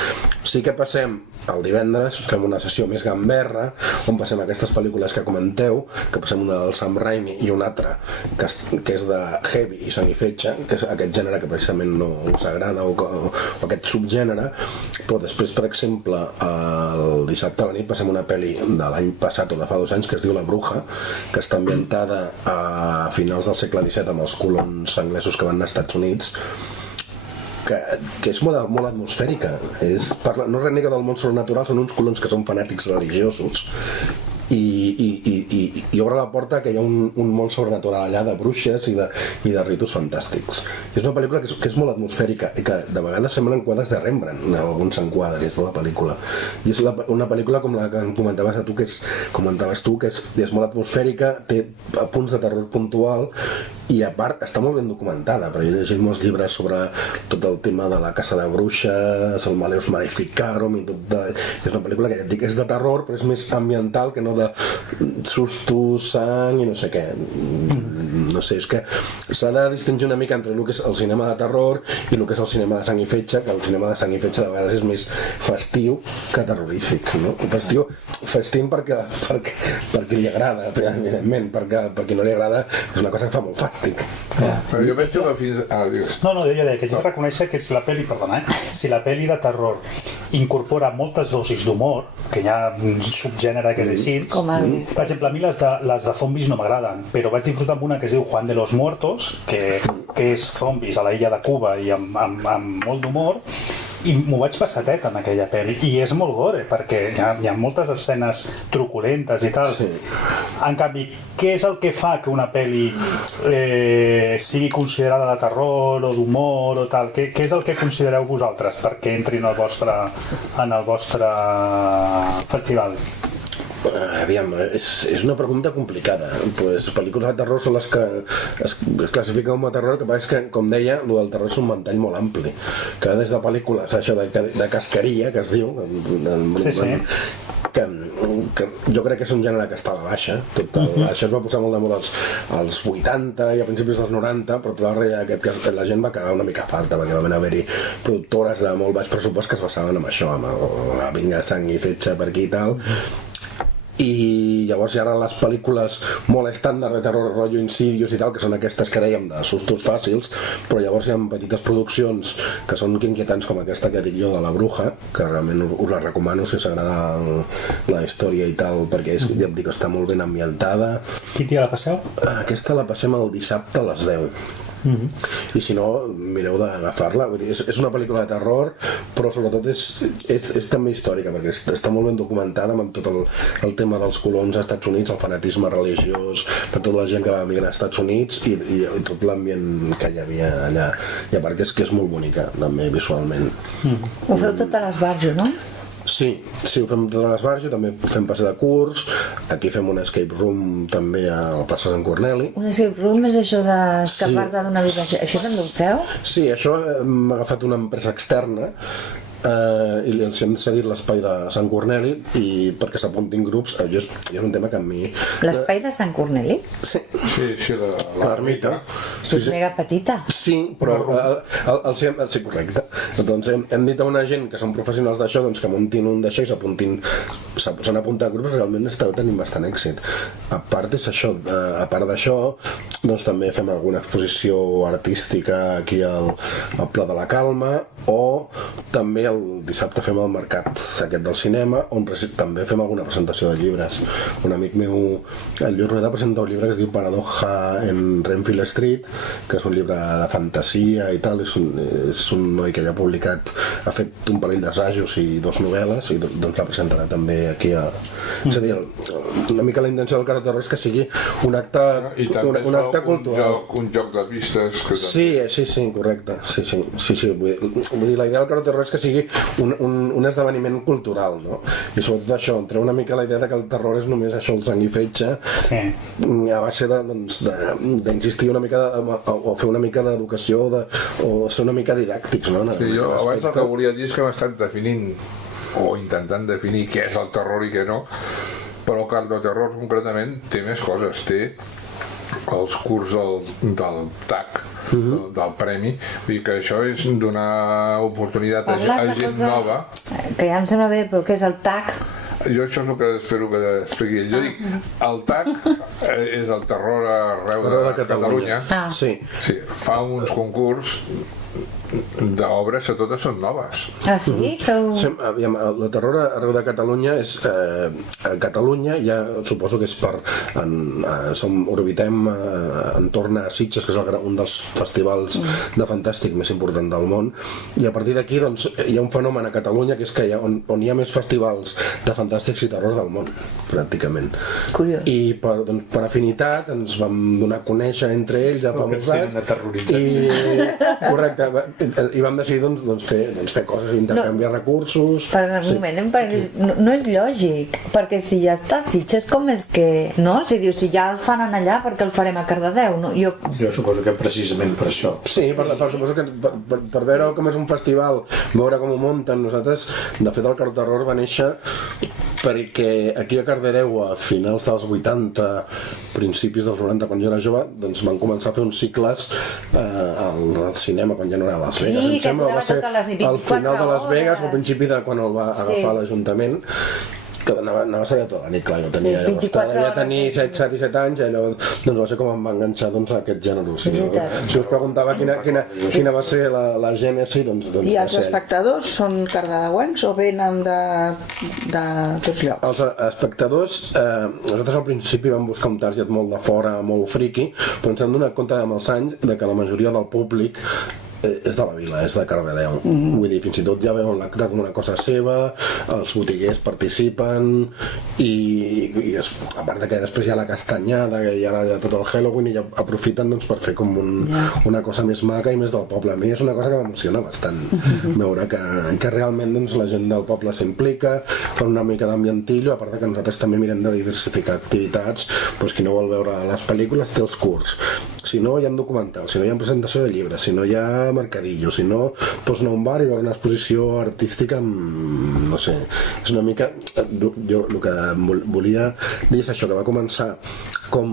Sí que passem el divendres, fem una sessió més gamberra, on passem aquestes pel·lícules que comenteu, que passem una del Sam Raimi i una altra que és de heavy i sang i fetge, que és aquest gènere que precisament no us agrada o aquest subgènere, però després, per exemple, el dissabte a la nit passem una pel·li de l'any passat o de fa 2 anys que es diu La bruja, que està ambientada a finals del segle XVII amb els colons anglesos que van anar als Estats Units, que és molt atmosfèrica, no renega del món sobrenatural, són uns colons que són fanàtics religiosos i obre la porta que hi ha un món sobrenatural allà de bruixes i de ritus fantàstics. És una pel·lícula que és molt atmosfèrica i que de vegades semblen quadres de Rembrandt, alguns enquadres de la pel·lícula. I és una pel·lícula com la que comentaves tu, que és molt atmosfèrica, té punts de terror puntual i a part està molt ben documentada, perquè he llegit molts llibres sobre tot el tema de la caça de bruixes, el Maleus Maleficarum i tot és una pel·lícula que ja et dic és de terror però és més ambiental que no de sustos, sang i no sé què. No sé, és que s'ha de distingir una mica entre el que és el cinema de terror i el que és el cinema de sang i fetge, que el cinema de sang i fetge de vegades és més festiu que terrorífic, no? Festiu perquè li agrada, evidentment, perquè per qui no li agrada és una cosa que fa molt fàstic. Però jo penso que fins... No, jo deia que jo reconeixer que si la pel·li, si la pel·li de terror incorpora moltes dosis d'humor, que hi ha un subgènere que és així, per exemple, a mi les de zombis no m'agraden, però vaig disfrutar amb una que es diu Juan de los Muertos, que és zombis a la illa de Cuba i amb molt d'humor, i m'ho vaig passar teta en aquella pel·li i és molt gore perquè hi ha moltes escenes truculentes i tal. En canvi, què és el que fa que una pel·li sigui considerada de terror o d'humor o tal? Què és el que considereu vosaltres perquè entri en el vostre festival? Aviam, és una pregunta complicada. Pues, pel·lícules de terror són les que es classifiquen com a terror, que és que, com deia, el del terror és un ventall molt ampli, que des de pel·lícules això de casqueria, que es diu, que jo crec que és un gènere que està a la baixa. Això es va posar molt de moda als 80 i a principis dels 90, però tot darrere la gent va quedar una mica a falta perquè van haver-hi productores de molt baix pressupost que es basaven en això, amb la vinga sang i fetge per aquí i tal. I llavors hi ha les pel·lícules molt estàndard de terror, rotllo Insidious i tal, que són aquestes que dèiem de sustos fàcils, però llavors hi ha petites produccions que són inquietants com aquesta que dic jo de La Bruja, que realment us la recomano si us agrada la història i tal, perquè ja et dic, està molt ben ambientada. Quin dia la passeu? Aquesta la passem el dissabte a les 10. I si no, mireu d'agafar-la. És una pel·lícula de terror, però sobretot és també històrica, perquè està molt ben documentada amb tot el tema dels colons als Estats Units, el fanatisme religiós de tota la gent que va emigrar als Estats Units i tot l'ambient que hi havia allà. I a part que és molt bonica també visualment. Ho feu tot a l'Esbarjo, no? Sí, ho fem tot a l'Esbarjo, també fem passe de curs, aquí fem un escape room també a la plaça Sant Corneli. Un escape room és això d'escapar-te d'una habitació, això també ho feu? Sí, això hem agafat una empresa externa i els hem cedit l'espai de Sant Corneli i perquè s'apuntin grups. És un tema que a mi... L'espai de Sant Corneli? Sí, l'ermita. És mega petita. Sí, però sí, correcte. Doncs hem dit a una gent que són professionals d'això que muntin un d'això i s'han apuntat grups, realment esteu tenint bastant èxit. A part d'això, doncs també fem alguna exposició artística aquí al Pla de la Calma, o també el dissabte fem el mercat aquest del cinema, on també fem alguna presentació de llibres. Un amic meu, el Lluís Rueda, presenta un llibre que es diu Paradoja en Renfield Street, que és un llibre de fantasia i tal. És un noi que ja ha fet un parell d'assajos i 2 novel·les, i doncs la presentarà també aquí és a dir, una mica la intenció del Carro Terror és que sigui un acte cultural, un joc de pistes que sí, correcte. Sí, vull dir, la idea del Carro Terror és que sigui un esdeveniment cultural, no? I sobretot això, entre una mica la idea que el terror és només això, el sang i fetge, a base d'insistir una mica o fer una mica d'educació o ser una mica didàctics, no? Sí, jo abans el que volia dir és que m'estan definint o intentant definir què és el terror i què no, però el Carro Terror concretament té més coses, té els curs del TAC, del premi, vull dir que això és donar oportunitat a gent nova. Que ja em sembla bé, però què és el TAC? Jo això és el que espero que expliqui. Jo dic, el TAC és el terror arreu de Catalunya. Sí. Fa uns concurs d'obres que totes són noves. Ah, sí? Feu... Aviam, el terror arreu de Catalunya és... a Catalunya ja suposo que és per... orbitem entorn a Sitges, que és un dels festivals de fantàstic més important del món, i a partir d'aquí doncs, hi ha un fenomen a Catalunya que és que on hi ha més festivals de fantàstics i terrors del món, pràcticament. Curiós. I per afinitat ens vam donar a conèixer entre ells ja fa molts anys. Correcte, i vam decidir fer coses, intercanviar recursos. Perdona, un moment, no és lògic, perquè si ja està a Sitges, com és que... No? Si dius, si ja el fan allà, per què el farem a Cardedeu? No? Jo suposo que precisament per això. Sí, suposo que per veure com és un festival, veure com ho munten. Nosaltres, de fet, el Carterror va néixer perquè aquí a Cardedeu, a finals dels 80, principis dels 90, quan jo era jove, doncs van començar a fer uns cicles al cinema, quan ja no era a Las Vegas. Sí, que durava totes les 24 hores. Al final de Las Vegas, al principi de quan el va agafar l'Ajuntament, que anava a ser tota la nit, clar, jo tenia, ja tenia 7 anys, i llavors va ser com em va enganxar a aquest gènere. Si us preguntava quina va ser la gènesi, doncs I els espectadors són cardedeuencs o venen de tots llocs? Els espectadors, nosaltres al principi vam buscar un target molt de fora, molt friqui, però ens hem donat compte amb els anys de que la majoria del públic és de la vila, és de Cardedeu. Vull dir, fins i tot ja veuen l'acte com una cosa seva, els botiguers participen i a part que després hi ha la castanyada i ara hi ha tot el Halloween i ja aprofiten per fer com una cosa més maca i més del poble. A mi és una cosa que m'emociona bastant veure que realment la gent del poble s'implica, fan una mica d'ambientillo, a part que nosaltres també mirem de diversificar activitats. Qui no vol veure les pel·lícules té els curts, si no hi ha documentals, si no hi ha presentació de llibres, si no hi ha mercadillo, si no, anar a un bar i veure una exposició artística amb, no sé, és una mica jo el que volia dir és això, que va començar com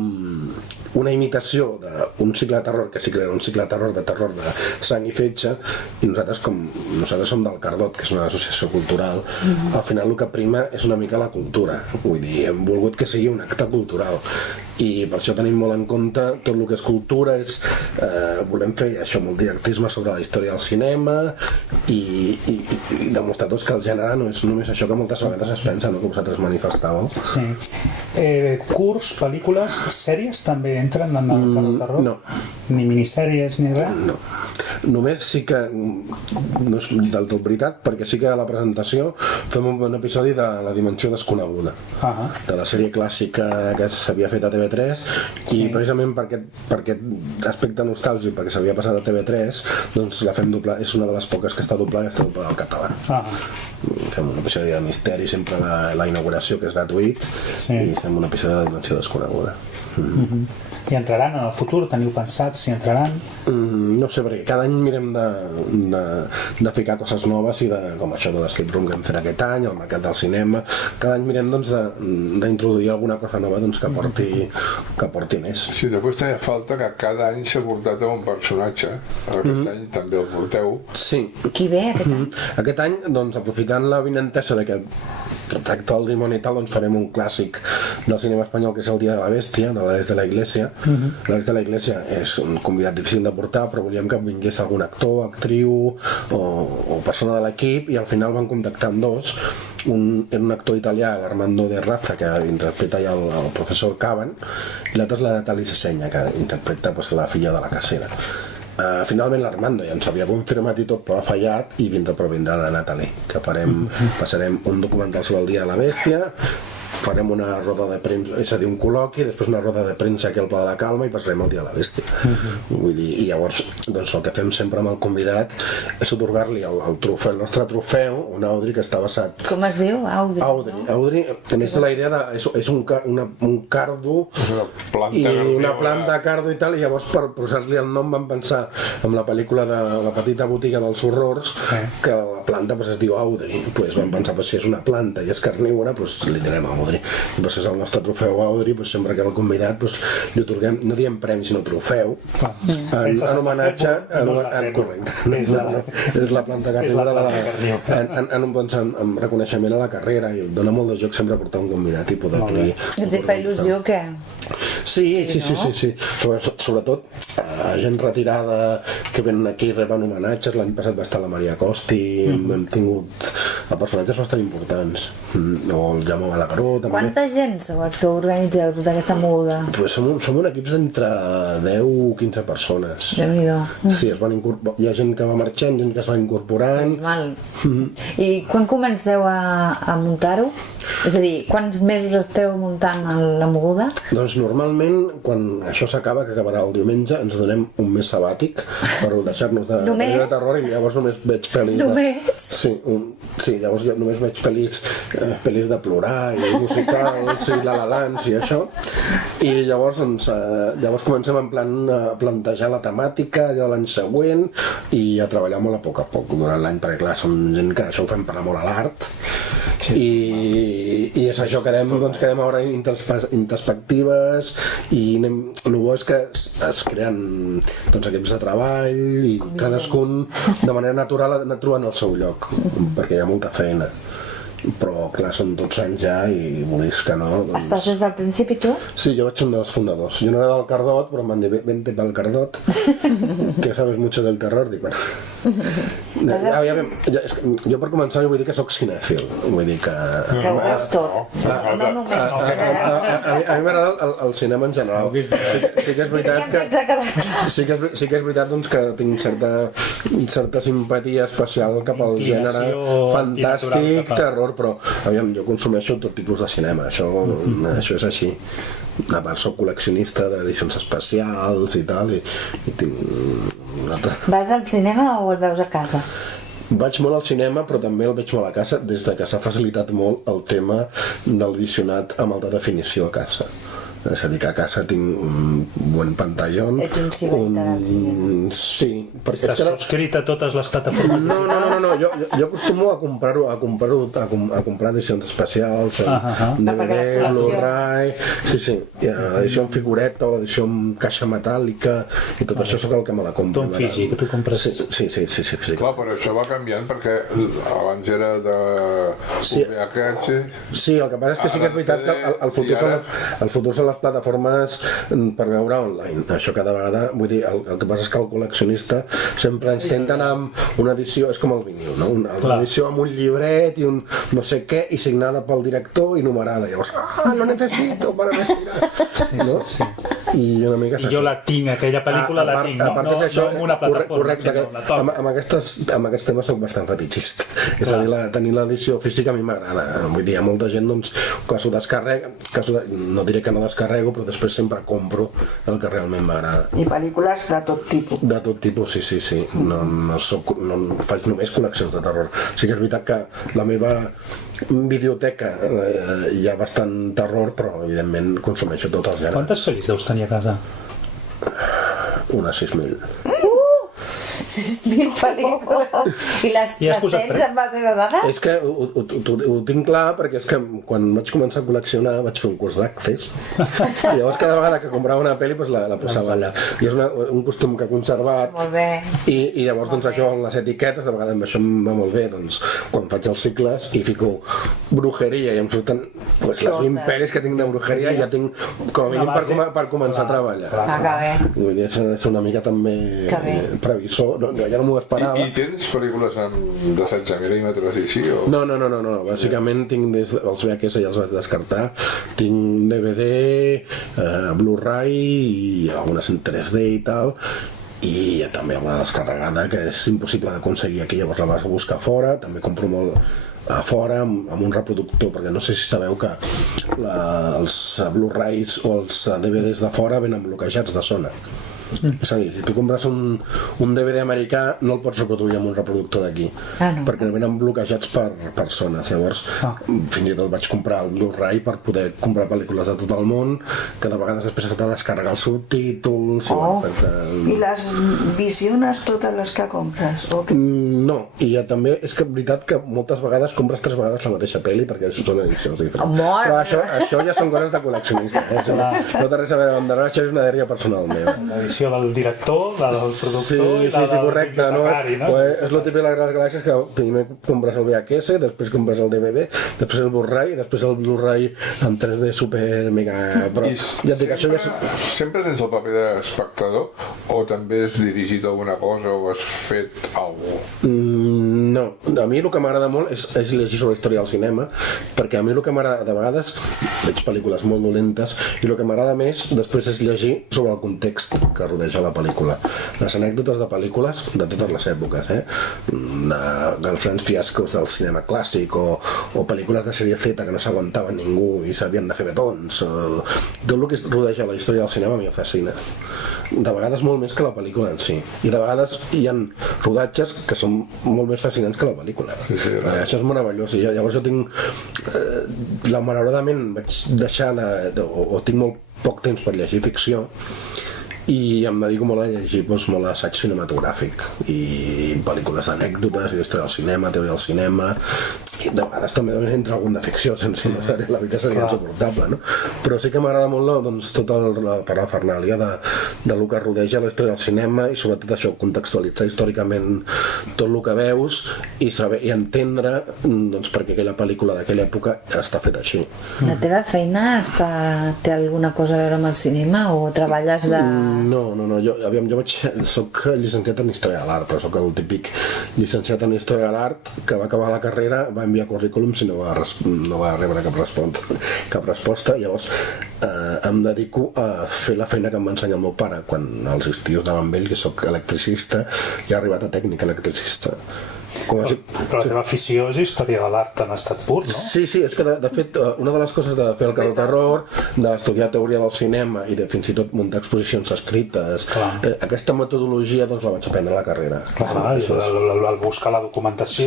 una imitació d'un cicle de terror, que sí que era un cicle de terror de sang i fetge, i nosaltres som del Cardot, que és una associació cultural, al final el que prima és una mica la cultura, vull dir, hem volgut que sigui un acte cultural, i per això tenim molt en compte tot el que és cultura, volem fer això, molt didactisme sobre la història del cinema i demostrar tots que el gènere no és només això que moltes vegades es pensa, no?, que vosaltres manifestàveu. Sí. Curts, pel·lícules, sèries també entren en el Carterror? No. Ni minissèries ni res? No. Només sí que, no és del tot veritat, perquè sí que a la presentació fem un episodi de La Dimensió Desconeguda, de la sèrie clàssica que s'havia fet a TV3, i precisament per aquest aspecte nostàlgic, perquè s'havia passat a TV3, doncs la fem doblada, és una de les poques que està doblada al català. Fem un episodi de misteri sempre a la inauguració, que és gratuït, i fem un episodi de La Dimensió Desconeguda. I entraran en el futur? Teniu pensat si entraran? No sé, perquè cada any mirem de ficar coses noves i com això de l'Escape Room que hem fet aquest any, el mercat del cinema, cada any mirem d'introduir alguna cosa nova que porti més. Sí, després també falta que cada any s'ha portat a un personatge, aquest any també el porteu. Sí. Qui ve aquest any? Aquest any, doncs, aprofitant la vinentesa d'aquest tracte del dimoni i tal, doncs farem un clàssic del cinema espanyol que és El Dia de la Bèstia, de l'Àlex de la Iglesia. L'Àlex de la Iglesia és un convidat difícil de portar, però volíem que vingués algun actor, actriu o persona de l'equip, i al final van contactar amb dos. Era un actor italià, l'Armando de Razza, que interpreta ja el professor Caban, i l'altre és la Natalie Sesenya, que interpreta la filla de la casera. Finalment l'Armando ja ens havia confirmat i tot, però ha fallat, i vindrà la Natalie, que passarem un documental sobre el Dia de la Bèstia, farem una roda de premsa, és a dir, un col·loqui, després una roda de premsa aquí al Pla de la Calma i passarem el Dia de la Bèstia. Vull dir, i llavors doncs, el que fem sempre amb el convidat és atorgar-li el trofeu, el nostre trofeu, un Audrey que està basat... Com es diu? Audrey, és la idea és un cardo i una planta de cardo i tal, i llavors per posar-li el nom vam pensar en la pel·lícula de La petita botiga dels horrors, que la planta es diu Audrey, vam pensar si és una planta i és carnívora, li direm Audrey. és el nostre trofeu Audrey, sempre que el convidat li atorguem, no diem premi sinó trofeu, en homenatge és la planta carnívora en reconeixement a la carrera, i dona molt de joc sempre portar un convidat i poder-li... Els fa il·lusió que... Sí. Sobretot gent retirada que venen aquí i reben homenatges. L'any passat va estar la Maria Costi, hem tingut personatges bastant importants, o el Jaume Balagueró també. Quanta gent sou els que organitzeu tota aquesta moguda? Pues som un equip d'entre 10 o 15 persones. Déu-n'hi-do. Sí, hi ha gent que va marxant, gent que es va incorporant. I quan comenceu a muntar-ho? És a dir, quants mesos esteu muntant la moguda? Doncs normalment, quan això s'acaba, que acabarà el diumenge, ens donem un mes sabàtic per deixar-nos de terror, i llavors només veig pel·lis... Només? Sí, llavors jo només veig pel·lis de plorar i musicals i la-la-lands i això, i llavors comencem en plan a plantejar la temàtica de l'any següent i a treballar molt a poc durant l'any, perquè clar, som gent que això ho fem per amor a l'art, i és això, quedem a veure introspectives, i el bo és que es creen equips de treball i cadascun de manera natural ha anat trobant el seu lloc, perquè hi ha molta feina, però clar, són 12 anys ja i volis que no... Estàs des del principi, tu? Sí, jo vaig ser un dels fundadors. Jo no era del Cardot, però em van dir, vente pel Cardot, que sabes mucho del terror. Dic, bueno... Jo per començar vull dir que sóc cinèfil, vull dir que... Que ho veus tot, no només. A mi m'agrada el cinema en general. Sí que és veritat que... Sí que és veritat que tinc certa simpatia especial cap al gènere fantàstic, terror, però aviam, jo consumeixo tot tipus de cinema, això és així. A part soc col·leccionista d'edicions especials i tal, i tinc... Vas al cinema o el veus a casa? Vaig molt al cinema, però també el veig molt a casa, des de que s'ha facilitat molt el tema del visionat amb alta definició a casa. És a dir, que a casa tinc un bon pantallón. Ets un ciberliteral, sí. Estàs subscrit a totes les plataformes digitals? No, jo acostumo a comprar edicions especials, DVD, Blu-ray, sí, l'edició en figureta o l'edició en caixa metàl·lica, i tot això sóc el que me la compro. Tu en físic, tu compres... Sí. Clar, però això va canviant perquè abans era de VHS... Sí, el que passa és que sí que és veritat que el futur són les plataformes per veure online. Això cada vegada, vull dir, el que passa és que el col·leccionista sempre ens tenta anar amb una edició, és com el vinil, no? Una edició amb un llibret i un no sé què, i signada pel director i numerada. Llavors, lo necesito para respirar. Sí. I una mica és això. Jo la tinc, aquella pel·lícula la tinc, no en una plataforma. Correcte, amb aquests temes soc bastant fetichista. És a dir, tenir l'edició física a mi m'agrada. Vull dir, hi ha molta gent que s'ho descarrega, no diré que no descarrego, però després sempre compro el que realment m'agrada. I pel·lícules de tot tipus? De tot tipus, sí. No faig només col·leccions de terror. Sí que és veritat que la meva biblioteca hi ha bastant terror, però evidentment consumeixo tots els gèneres. Quantes pel·lis deus tenir a casa? Unes 6.000. 6.000 pel·lícules. I les tens en base de dades? És que ho tinc clar, perquè és que quan vaig començar a col·leccionar vaig fer un curs d'Access, i llavors cada vegada que comprava una pel·li la posava allà, i és un costum que he conservat. Molt bé. I llavors això amb les etiquetes, de vegades això em va molt bé, doncs quan faig els cicles i fico brujeria i em surten les 20 pel·lis que tinc de brujeria, ja tinc com a mínim per començar a treballar. Que bé. Vull dir, és una mica també previsor. Ja no m'ho esperava. I tens pel·lícules de 16 mil·límetres i així? No, bàsicament tinc des dels VHS, ja els vaig descartar, tinc DVD, Blu-ray i algunes en 3D i tal, i també alguna descarregada que és impossible d'aconseguir aquí, llavors la vas a buscar fora. També compro molt a fora amb un reproductor, perquè no sé si sabeu que els Blu-rays o els DVDs de fora venen bloquejats de zona. És a dir, si tu compres un DVD americà no el pots reproduir amb un reproductor d'aquí, no. perquè venen bloquejats per zones. Llavors fins i tot vaig comprar el Blu-ray per poder comprar pel·lícules de tot el món, que de vegades després has de descarregar els subtítols I les visiones totes les que compres? No, i ja també és que veritat que moltes vegades compres 3 vegades la mateixa pel·li perquè són edicions diferents. Però això ja són coses de col·leccionista, no té res a veure amb això, és una dèria personal meva. L'edició del director, la del productor i la del correcte, bibliotecari, no? És el típic de les galàxies que primer compres el VHS, després compres el DVD, després el Blu-ray, després el Blu-ray en 3D super mega... Però ja et dic, això ja... Sempre tens el paper d'espectador o també has dirigit alguna cosa o has fet alguna cosa? No, a mi el que m'agrada molt és llegir sobre la història del cinema, perquè a mi el que m'agrada, de vegades veig pel·lícules molt dolentes i el que m'agrada més després és llegir sobre el context que rodeja la pel·lícula, les anècdotes de pel·lícules de totes les èpoques, dels grans fiascos del cinema clàssic o pel·lícules de sèrie Z que no s'aguantaven ningú i s'havien de fer betons, tot el que rodeja la història del cinema a mi em fascina, de vegades molt més que la pel·lícula en si, i de vegades hi ha rodatges que són molt més fascinants que la pel·lícula. Això és meravellós, i llavors jo tinc malauradament vaig deixar o tinc molt poc temps per llegir ficció i em dedico molt a llegir molt assaig cinematogràfic i pel·lícules d'anècdotes i d'història del cinema, teoria del cinema, i de vegades també entre algun de ficció, sense la vida seria insuportable, no? Però sí que m'agrada molt tota la parafernàlia de lo que rodeja la història del cinema i sobretot això, contextualitzar històricament tot el que veus i saber i entendre per què aquella pel·lícula d'aquella època està feta així. La teva feina té alguna cosa a veure amb el cinema o treballes de... No, jo soc llicenciat en Història de l'Art, però soc el típic llicenciat en Història de l'Art que va acabar la carrera, va enviar currículums i no va rebre cap resposta. Llavors em dedico a fer la feina que em va ensenyar el meu pare quan els estius anava amb ell, que soc electricista i he arribat a tècnic electricista. Però la teva afició és història de l'art en estat pur, no? Sí, és que de fet una de les coses de fer el Cardo Terror, d'estudiar teoria del cinema i de fins i tot muntar exposicions escrites, aquesta metodologia doncs la vaig aprendre a la carrera. El buscar la documentació,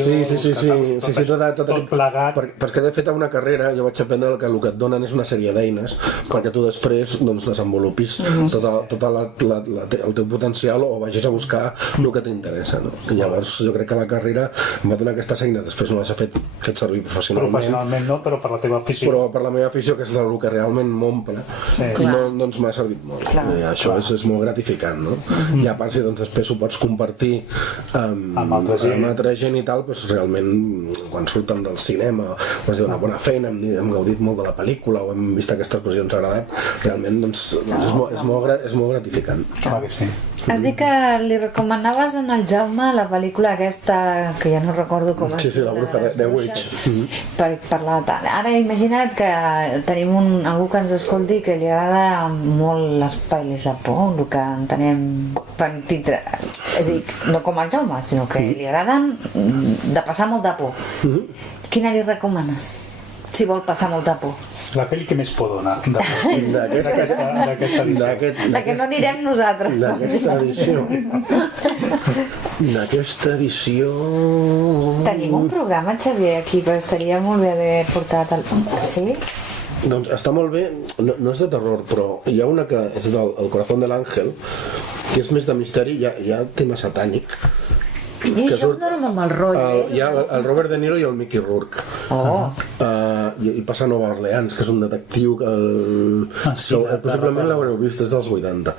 tot plegat. Perquè de fet a una carrera jo vaig aprendre que el que et donen és una sèrie d'eines perquè tu després desenvolupis tot el teu potencial o vagis a buscar el que t'interessa. Llavors jo crec que la carrera em va donar aquestes eines, després no les he fet servir professionalment no, però per la teva afició, però per la meva afició, que és el que realment m'omple, doncs m'ha servit molt. Això és molt gratificant, no? I a part si després ho pots compartir amb altra gent i tal, doncs realment quan surten del cinema o es diu una bona feina, hem gaudit molt de la pel·lícula o hem vist aquestes coses i ens ha agradat, realment és molt gratificant. Has dit que li recomanaves en el Jaume la pel·lícula aquesta que ja no recordo com es diu. Sí, la bruja de Witch. Per parlar tal. Ara imagina't que tenim algú que ens escolti que li agrada molt les pel·lis de por, el que entenem per titre. És a dir, no com el Jaume, sinó que li agraden de passar molt de por. Quina li recomanes? Si vol passar molta por. La pel·li que més por dona d'aquesta edició. De que no anirem nosaltres. D'aquesta edició... Tenim un programa, Xavier, aquí, però estaria molt bé haver portat Sí? Doncs està molt bé, no és de terror, però hi ha una que és del Corazón del Ángel, que és més de misteri, hi ha tema satànic. I això em dona molt mal rotllo. Hi ha el Robert De Niro i el Mickey Rourke. I passa a Nova Orleans, que és un detectiu que possiblement l'haureu vist, és dels 80.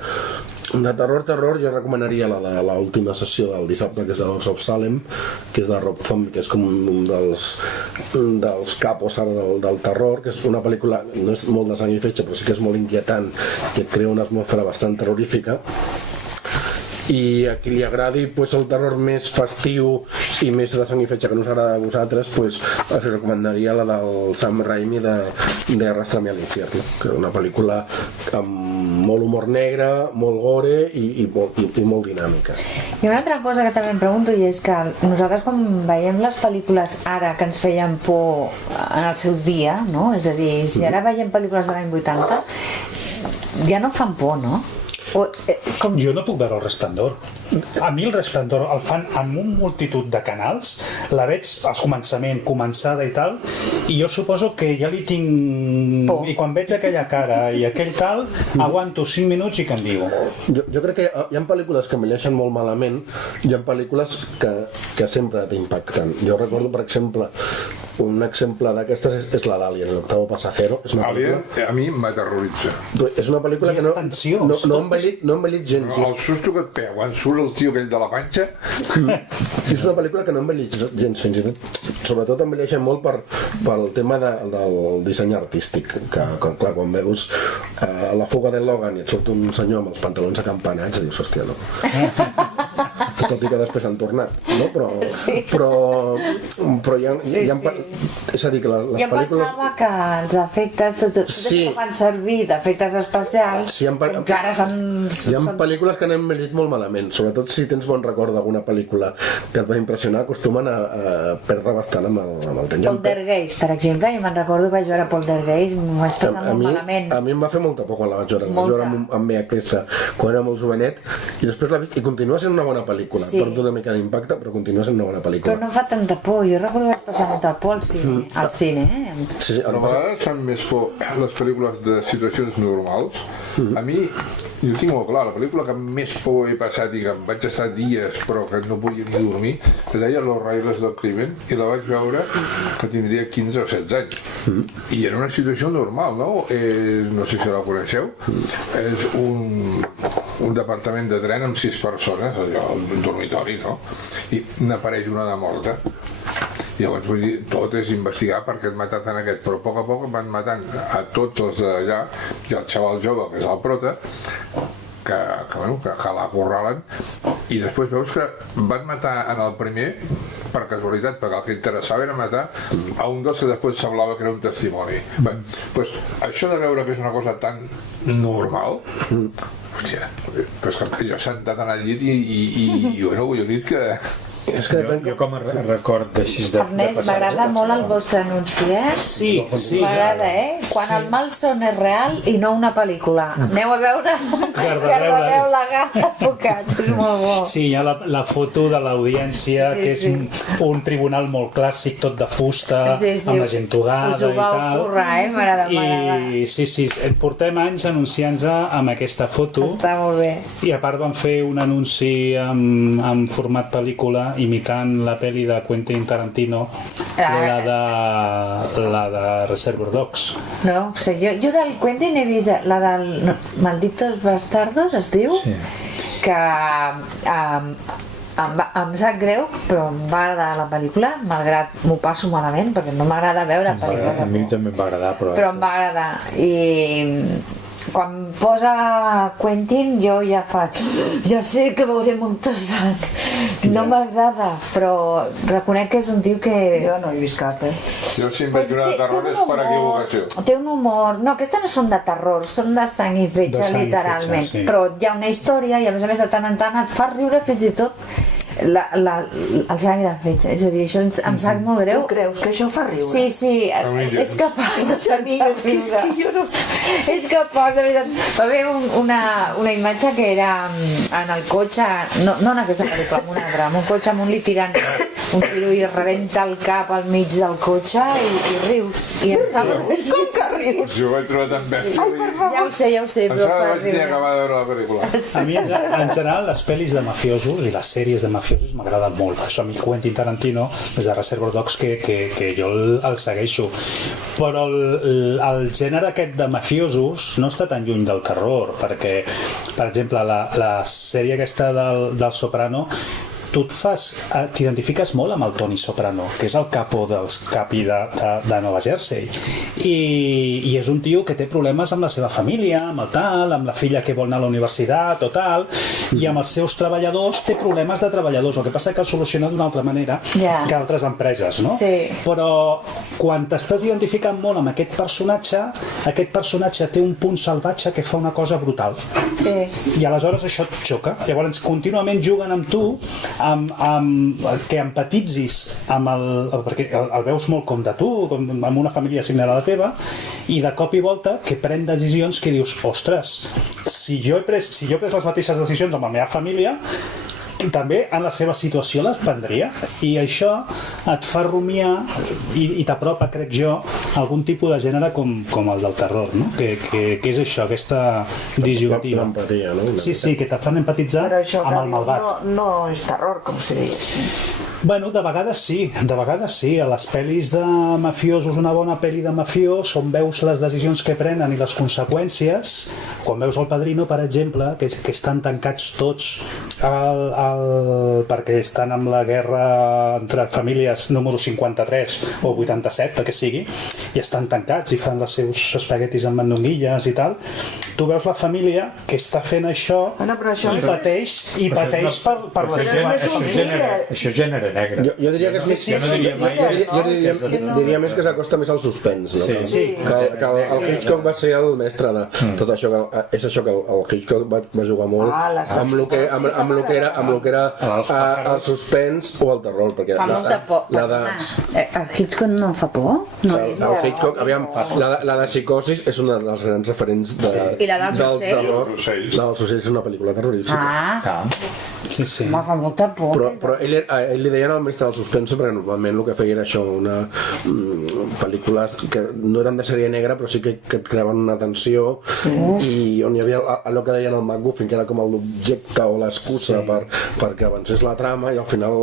De terror jo recomanaria l'última sessió del dissabte, que és de Lords of Salem, que és de Rob Zombie, que és com un dels capos ara del terror, que és una pel·lícula, no és molt de sang i fetge, però sí que és molt inquietant i et crea una atmosfera bastant terrorífica. I a qui li agradi el terror més festiu i més de sang i fetge que no us agrada a vosaltres, els recomanaria la del Sam Raimi de Arrastrame al infierno, que és una pel·lícula amb molt humor negre, molt gore i molt dinàmica. Hi ha una altra cosa que també em pregunto, i és que nosaltres quan veiem les pel·lícules ara que ens feien por en el seu dia, no? És a dir, si ara veiem pel·lícules de l'any 80 ja no fan por, no? Jo no puc veure El Resplendor. A mi El Resplendor el fan en un multitud de canals, la veig al començament, començada i tal, i jo suposo que ja li tinc... Por. I quan veig aquella cara i aquell tal, aguanto 5 minuts i canvio. Jo crec que hi ha pel·lícules que envelleixen molt malament, hi ha pel·lícules que sempre t'impacten. Jo recordo, per exemple, un exemple d'aquestes és la d'Alien, l'octavo passajero. És una Alien, pel·lícula... a mi m'aterroritza. És una pel·lícula que És tensió. no ha envellit gens. El susto que et pega quan surt el tio aquell de la panxa, És una pel·lícula que no envellit gens, fins i tot. Sobretot envelleixen molt pel tema del disseny artístic, que clar, quan veus la fuga de Logan i et surt un senyor amb els pantalons acampanats i dius, hòstia, no. Tot i que després han tornat, no? Però hi ha és a dir, que les Jo pel·lícules... pensava que els efectes, tot Sí. que fan servir d'efectes especials, Sí, encara hi ha pel·lícules que han envellit molt malament, sobretot si tens bon record d'alguna pel·lícula que et va impressionar, acostumen a perdre bastant amb el temps. Poltergeist, per exemple, jo me'n recordo que vaig veure Poltergeist, m'ho vaig passar molt malament. A mi em va fer molta por quan la vaig veure. La vaig veure amb VHS quan era molt jovenet i després l'he vist i continua sent una bona pel·lícula. Sí. Perd una mica d'impacte, però continua sent una bona pel·lícula. Però no fa tanta por, jo recordo que vaig passar molta por al cine, Sí, a vegades fan més por les pel·lícules de situacions normals. A mi, jo tinc molt clar, la pel·lícula que més por he passat i que em vaig estar dies però que no podia ni dormir, es deia Los Raíles del Crimen, i la vaig veure que tindria 15 o 16 anys. I era una situació normal, no? No sé si la coneixeu. És un departament de tren amb 6 persones, allò, un dormitori, no? I n'apareix una de morta. I llavors, vull dir, tot és investigar per què han matat en aquest, però a poc van matant a tots els d'allà, i el xaval jove, que és el prota, que l'acorralen, i després veus que van matar en el primer per casualitat, perquè el que interessava era matar a un dels que després semblava que era un testimoni. Bé, doncs això de veure que és una cosa tan normal, hòstia, doncs que jo he sentat en el llit i bueno, jo he dit que... Jo com a record així de Ernest, passar... m'agrada molt el vostre anunci, Sí. M'agrada, Quan el malson és real i no una pel·lícula. Aneu a veure Cardedeu legal advocats, és molt bo. Sí, hi ha la foto de l'audiència, que és un tribunal molt clàssic, tot de fusta, amb la gent togada us ho i vau tal. currar, m'agrada. I sí, portem anys anunciant-se amb aquesta foto. Està molt bé. I a part van fer un anunci en format pel·lícula imitant la pel·li de Quentin Tarantino, la de Reservoir Dogs. No, o sigui, jo del Quentin he vist la del Malditos Bastardos, es diu, que em sap greu, però em va agradar la pel·lícula, malgrat m'ho passo malament, perquè no m'agrada veure pel·lícules. A mi també em va agradar, però em va agradar. I quan posa Quentin jo ja sé que veuré molta sang, no m'agrada, però reconec que és un tio que... Jo no he vist cap, Jo si em veig una de terror és per equivocació. Té un humor, no, aquestes no són de terror, són de sang i fetge, literalment, sí. però hi ha una història i a més de tant en tant et fa riure fins i tot el sang i la fetge, és a dir, això em sap molt greu. Tu creus que això fa riure? Sí, és capaç de fer-te riure. És capaç, de veritat. Va haver una imatge que era en el cotxe, no en aquesta pel·lícula, en una altra, en un cotxe amb un li tirant un tiro i rebenta el cap al mig del cotxe i rius. I em sap Com que rius? Si ho vaig trobar tan bèstia. Ja ho sé, Em però sembla fa que vaig ni riure. acabar de veure la pel·lícula. A mi, en general, les pel·lis de mafiosos i les sèries de mafiosos m'agraden molt. Per això a mi Quentin Tarantino, des de Reservoir Dogs, que jo el segueixo. Però el gènere aquest de mafiosos no està tan lluny del terror, perquè, per exemple, la sèrie aquesta del Soprano, tu t'identifiques molt amb el Tony Soprano, que és el capo dels capi de Nova Jersey, i és un tio que té problemes amb la seva família, amb el tal, amb la filla que vol anar a la universitat o tal, i amb els seus treballadors té problemes de treballadors, el que passa que el soluciona d'una altra manera que altres empreses, no? Sí. Però quan t'estàs identificant molt amb aquest personatge té un punt salvatge que fa una cosa brutal. Sí. I aleshores això et xoca. Llavors contínuament juguen amb tu que empatitzis amb perquè el veus molt com de tu, com amb una família signada a la teva, i de cop i volta que pren decisions que dius, ostres, si jo he pres les mateixes decisions amb la meva família, també en la seva situació les prendria, i això et fa rumiar i t'apropa, crec jo, a algun tipus de gènere com el del terror, no? que és això, aquesta disjuntiva. L'empatia, no? Sí, que te fan empatitzar Però això amb el malvat. no és terror, com si diguéssim. Bueno, de vegades sí. A les pel·lis de mafiosos, una bona pel·li de mafiós, on veus les decisions que prenen i les conseqüències, quan veus El Padrino, per exemple, que estan tancats tots perquè estan amb la guerra entre famílies número 53 o 87, perquè sigui, i estan tancats i fan els seus espaguetis amb mandonguilles i tal, tu veus la família que està fent això i pateix per la seva... Això gènere negre. Jo diria que Sí, diria més que s'acosta més al suspens, no? Sí. Que el Hitchcock va ser el mestre de tot això, és això que el Hitchcock va jugar molt amb el que era el suspens o el terror, perquè Fa molta por. El Hitchcock no fa por? No és el Hitchcock, aviam, la de Psicosis és una dels grans referents I la dels del ocells? terror. La dels ocells és una pel·lícula terrorífica. Sí. Home, fa molta por. Però ell li deien el mestre del suspense perquè normalment el que feia era això, pel·lícules que no eren de sèrie negra però sí que et creaven una tensió i on hi havia allò que deien el MacGuffin, que era com l'objecte o l'excusa perquè avancés la trama, i al final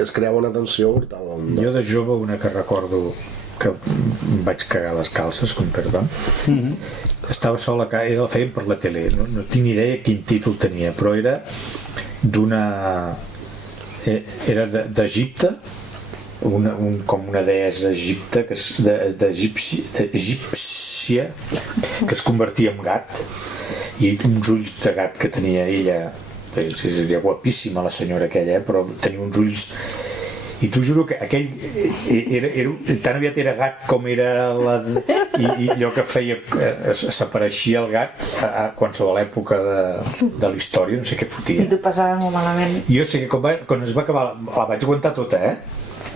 es creava una tensió brutal. Jo de jove una que recordo que em vaig cagar les calces, com perdó. Estava sol a casa, el feien per la tele, no tinc ni idea quin títol tenia, però era era d'Egipte, com una deessa egipta egípcia que es convertia en gat, i uns ulls de gat que tenia ella. Seria guapíssima la senyora aquella, però tenia uns ulls, i t'ho juro que aquell tan aviat era gat com era i allò que feia s'apareixia el gat a qualsevol època de la història, no sé què fotia. I tu passaves molt malament. Jo sé que quan es va acabar la vaig aguantar tota,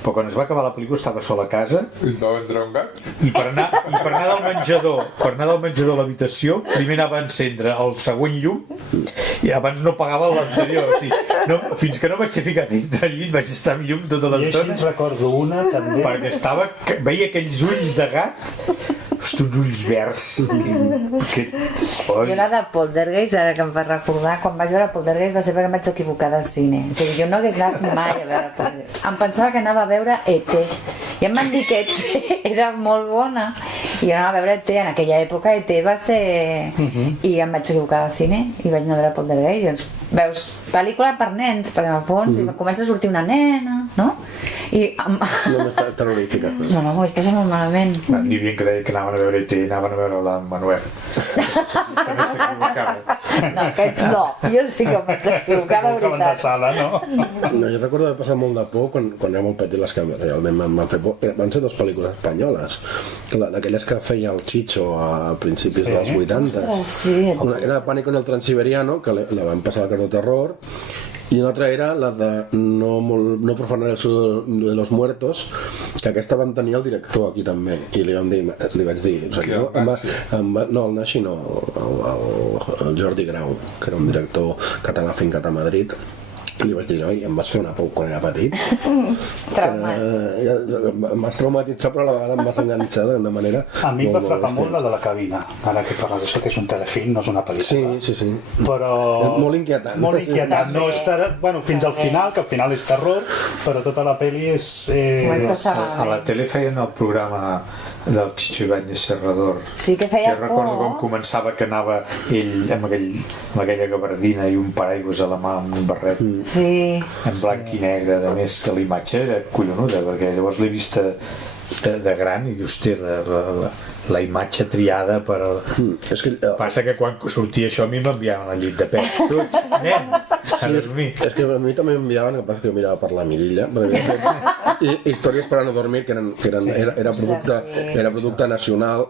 però quan es va acabar la pel·lícula estava sol a casa I va entrar un gat? i per anar del menjador a l'habitació primer anava a encendre el següent llum i abans no pagava l'anterior, o sigui, fins que no vaig ser ficat dintre el llit vaig estar amb llum tota l'estona. I així recordo una també Perquè veia aquells ulls de gat, uns ulls verds Jo la de Poltergeist, ara que em va recordar, quan vaig veure Poltergeist va ser perquè em vaig equivocar del cine. O sigui, jo no hagués anat mai a veure Poltergeist. Em pensava que anava a veure E.T. I em van dir que E.T. era molt bona. I jo anava a veure E.T. En aquella època E.T. va ser... I em vaig equivocar del cine i vaig anar a veure Poltergeist. I doncs veus pel·lícula per nens, perquè en el fons i comença a sortir una nena, no? I... No m'està terrorífica. No, vaig passar molt malament. N'hi havia que deia que anaven a veure E.T. i anaven a veure la Manuel. També s'equivocava. No, aquests no. Jo sí que em vaig equivocar, de veritat. sala, no? No, jo recordo haver passat molt de por quan era molt petit, les que realment van fer por. Van ser dues pel·lícules espanyoles, d'aquelles que feia el Chicho a principis dels 80. Ostres, sí. Una era Pánico en el Transiberiano, que la van passar al Cardo Terror, i una altra era la de No profanar el sud de los muertos, que aquesta van tenir el director aquí també, i li vaig dir no, el Naixi no, el Jordi Grau, que era un director català fincat a Madrid, li vaig dir, oi, em vas fer una por quan era petit. M'has traumatitzat, però a la vegada em vas enganxar d'una manera... A mi em va frapar molt la de la cabina, ara que parles d'això, que és un telefilm, no és una pel·lícula. Sí. Però... Molt inquietant. Molt inquietant. No estarà... Bueno, fins al final, que al final és terror, però tota la pel·li és... A la tele feien el programa del Chicho Ibáñez Serrador. Sí que feia por. Jo recordo com por. començava que anava ell amb aquella gabardina i un paraigües a la mà amb un barret Sí. en blanc i negre. A més, que la imatge era collonuda, perquè llavors l'he vista de gran i dius, hòstia, la imatge triada per... Passa que quan sortia això a mi m'enviaven al llit de pet. Tu ets nen, a dormir. És que a mi també m'enviaven, que passa que jo mirava per la mirilla, i històries per a no dormir, que era producte nacional,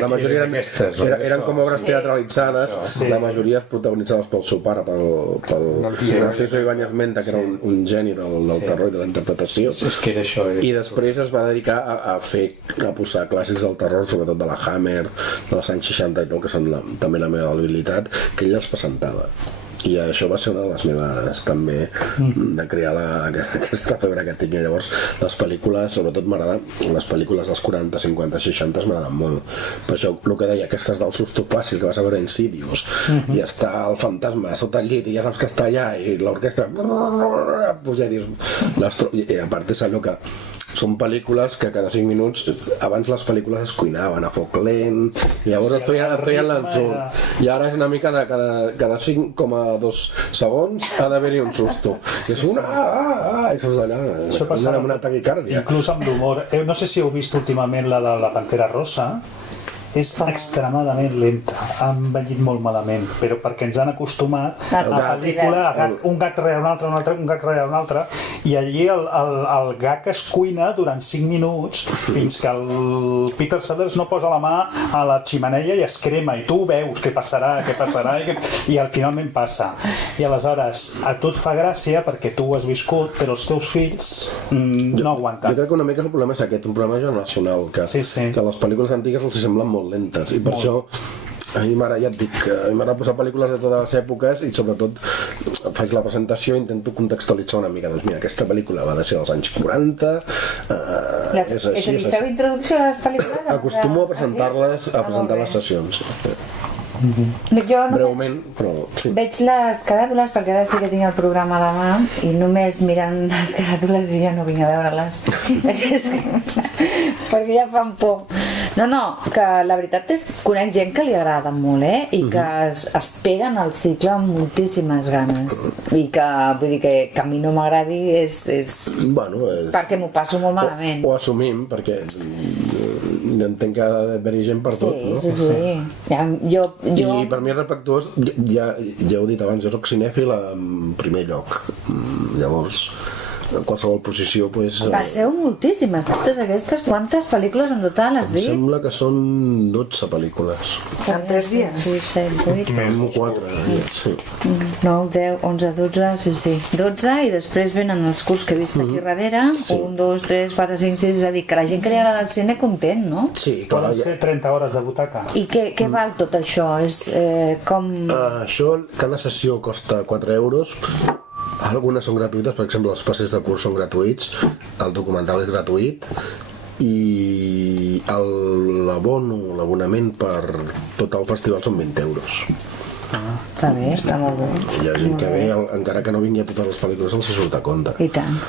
la majoria eren com obres teatralitzades, la majoria protagonitzades pel seu pare, pel Narciso Ibáñez Menta, que era un geni del terror i de la interpretació. És que era això. I després es va dedicar a posar clàssics del terror, sobretot de la Hammer, dels anys 60 i tot, que són també la meva habilitat, que ell els presentava. I això va ser una de les meves també de crear aquesta febre que tinc. Llavors les pel·lícules, sobretot m'agraden les pel·lícules dels 40, 50, 60 m'agraden molt. Per això el que deia, aquestes del susto fàcil que vas a veure Insidious i està el fantasma sota el llit i ja saps que està allà i l'orquestra puja i dius i a part és allò que són pel·lícules que cada 5 minuts abans les pel·lícules es cuinaven a foc lent i llavors et feien l'ensurt i ara és una mica de cada 5,2 segons ha d'haver-hi un susto i és i surts d'allà amb una taquicàrdia. Inclús amb l'humor. No sé si heu vist últimament la de la Pantera Rosa. És extremadament lenta, ha envellit molt malament, però perquè ens han acostumat a la pel·lícula, un gag rere un altre, un gag rere un altre, i allí el gag es cuina durant 5 minuts fins que el Peter Sellers no posa la mà a la xemeneia i es crema, i tu veus què passarà, i finalment passa. I aleshores a tu et fa gràcia perquè tu ho has viscut, però els teus fills no aguanten. Jo crec que una mica el problema és aquest, un problema generacional, que les pel·lícules antigues els semblen molt lentes, i per això a mi m'agrada, ja et dic, a mi m'agrada posar pel·lícules de totes les èpoques i sobretot faig la presentació i intento contextualitzar una mica, doncs mira, aquesta pel·lícula va de ser dels anys 40, és a dir, feu introducció a les pel·lícules? Acostumo a presentar-les a presentar les sessions. Jo breument, però sí. Veig les caràtules perquè ara sí que tinc el programa a la mà i només mirant les caràtules jo ja no vinc a veure-les perquè ja fan por. No, que la veritat és que conec gent que li agrada molt, i que es peguen al cicle amb moltíssimes ganes i que vull dir que a mi no m'agradi és perquè m'ho passo molt malament. Ho assumim perquè entenc que ha d'haver-hi gent per tot, no? Sí. I per mi és respectuós, ja ho he dit abans, jo soc cinèfil en primer lloc, llavors en qualsevol posició Passeu moltíssimes, totes aquestes, quantes pel·lícules en total has dit? Em sembla que són 12 pel·lícules en 3 dies? 6, 7, 8 en 4 dies, sí 9, 10, 11, 12, sí 12 i després venen els curs que he vist aquí darrere 1, 2, 3, 4, 5, 6 és a dir, que la gent que li agrada el cine content, no? Sí, clar. Poden ser 30 hores de butaca. I què val tot això? És com... Això, cada sessió costa 4 euros. Algunes són gratuïtes, per exemple els passes de curs són gratuïts, el documental és gratuït i l'abonament per tot el festival són 20 euros. Està bé, està molt bé. Hi ha gent que ve, encara que no vingui a totes les pel·lícules, els surt a compte. I tant.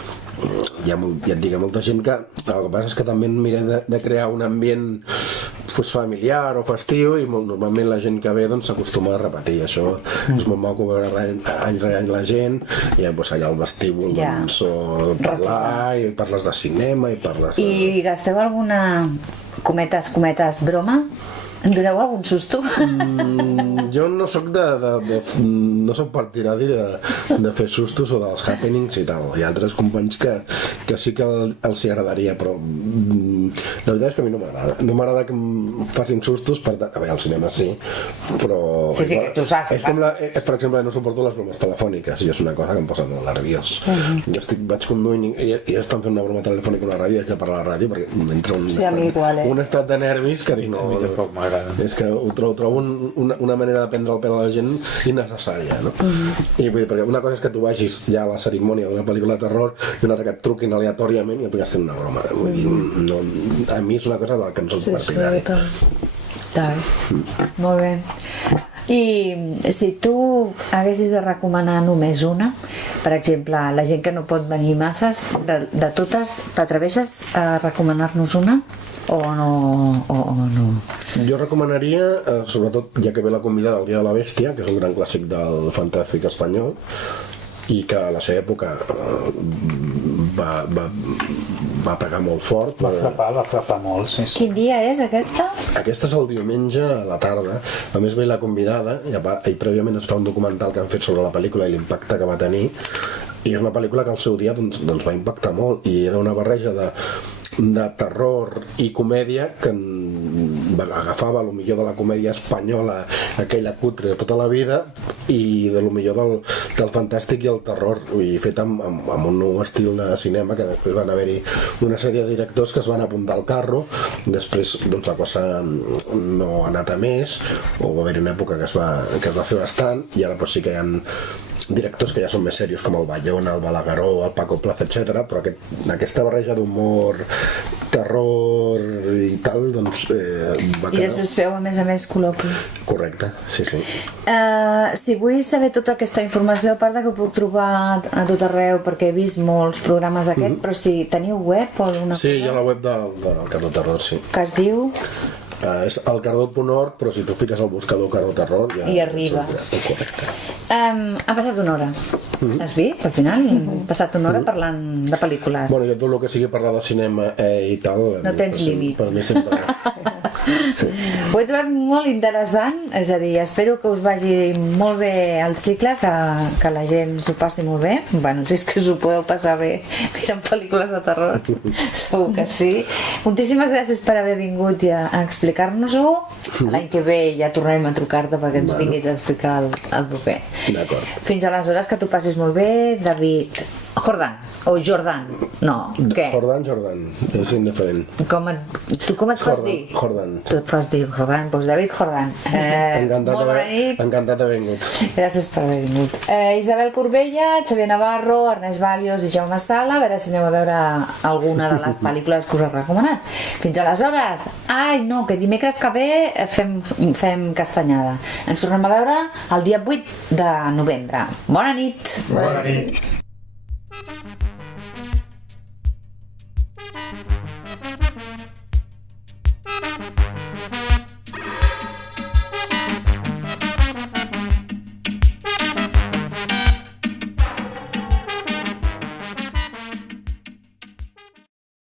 Ja et dic, molta gent que el que passa és que també mirem de crear un ambient familiar o festiu i normalment la gent que ve s'acostuma a repetir. Això és molt maco veure any rere any la gent i allà al vestíbul o parlar i parles de cinema i parles de... I gasteu alguna cometes broma? Em doneu algun susto? Jo no soc no soc partidari de fer sustos o dels happenings i tal. Hi ha altres companys que sí que els agradaria, però la veritat és que a mi no m'agrada. No m'agrada que em facin sustos, a veure, al cinema sí, però... Sí, que tu saps. És com per exemple, no suporto les bromes telefòniques i és una cosa que em posa molt nerviós. Jo vaig conduint i estan fent una broma telefònica a una ràdio i haig de parlar a la ràdio perquè m'entra un estat de nervis que dic no... És que ho trobo una manera de prendre el pèl a la gent innecessària, no? I vull dir, perquè una cosa és que tu vagis ja a la cerimònia d'una pel·lícula de terror i una altra que et truquin aleatòriament i et gastin una broma. Vull dir, a mi és una cosa de la que em soc partidari. Està bé. Molt bé. I si tu haguessis de recomanar només una, per exemple, la gent que no pot venir masses, de totes, t'atreveixes a recomanar-nos una? O no? Jo recomanaria, sobretot ja que ve la convidada del Dia de la Bèstia, que és un gran clàssic del fantàstic espanyol i que a la seva època va va pegar molt fort. Va frapar molt, sí. Quin dia és aquesta? Aquesta és el diumenge a la tarda. A més ve la convidada i prèviament es fa un documental que han fet sobre la pel·lícula i l'impacte que va tenir, i és una pel·lícula que al seu dia doncs va impactar molt, i era una barreja de terror i comèdia que agafava el millor de la comèdia espanyola, aquella cutre de tota la vida, i de lo millor del fantàstic i el terror, i fet amb un nou estil de cinema, que després van haver-hi una sèrie de directors que es van apuntar al carro. Després doncs la cosa no ha anat a més, o va haver-hi una època que es va fer bastant, i ara doncs sí que hi ha directors que ja són més serios, com el Bayona, el Balagueró, el Paco Plaza, etc. Però aquesta barreja d'humor, terror i tal, doncs va quedar... I després feu, a més, col·loqui. Correcte, sí. Si vull saber tota aquesta informació, a part que ho puc trobar a tot arreu, perquè he vist molts programes d'aquest, però si teniu web o alguna cosa... Sí, hi ha la web del Cardo Terror, sí. Que es diu... És elcardot.org, però si tu fiques al buscador Cardo Terror ja... I arribes. Correcte. Ha passat una hora. Has vist, al final? Ha passat una hora parlant de pel·lícules. Bueno, jo tot el que sigui parlar de cinema i tal... No tens límit. Per mi sempre... Ho he trobat molt interessant, és a dir, espero que us vagi molt bé el cicle, que la gent s'ho passi molt bé. Bueno, si és que s'ho podeu passar bé mirant pel·lícules de terror, segur que sí. Moltíssimes gràcies per haver vingut a explicar-nos-ho. L'any que ve ja tornarem a trucar-te perquè ens vinguis a explicar el proper. D'acord. Fins aleshores, que t'ho passis molt bé, David Jordan, o Jordan, no, què? Jordan, és indiferent. Tu com et fas dir? Jordan. Tu et fas dir Jordan, doncs David Jordan. Encantat molt bona nit. d'haver vingut. Gràcies per haver vingut. Isabel Corbella, Xavier Navarro, Ernest Valios i Jaume Sala, a veure si aneu a veure alguna de les pel·lícules que us he recomanat. Fins aleshores. Ai, no, que dimecres que ve fem castanyada. Ens tornem a veure el dia 8 de novembre. Bona nit. Bona nit.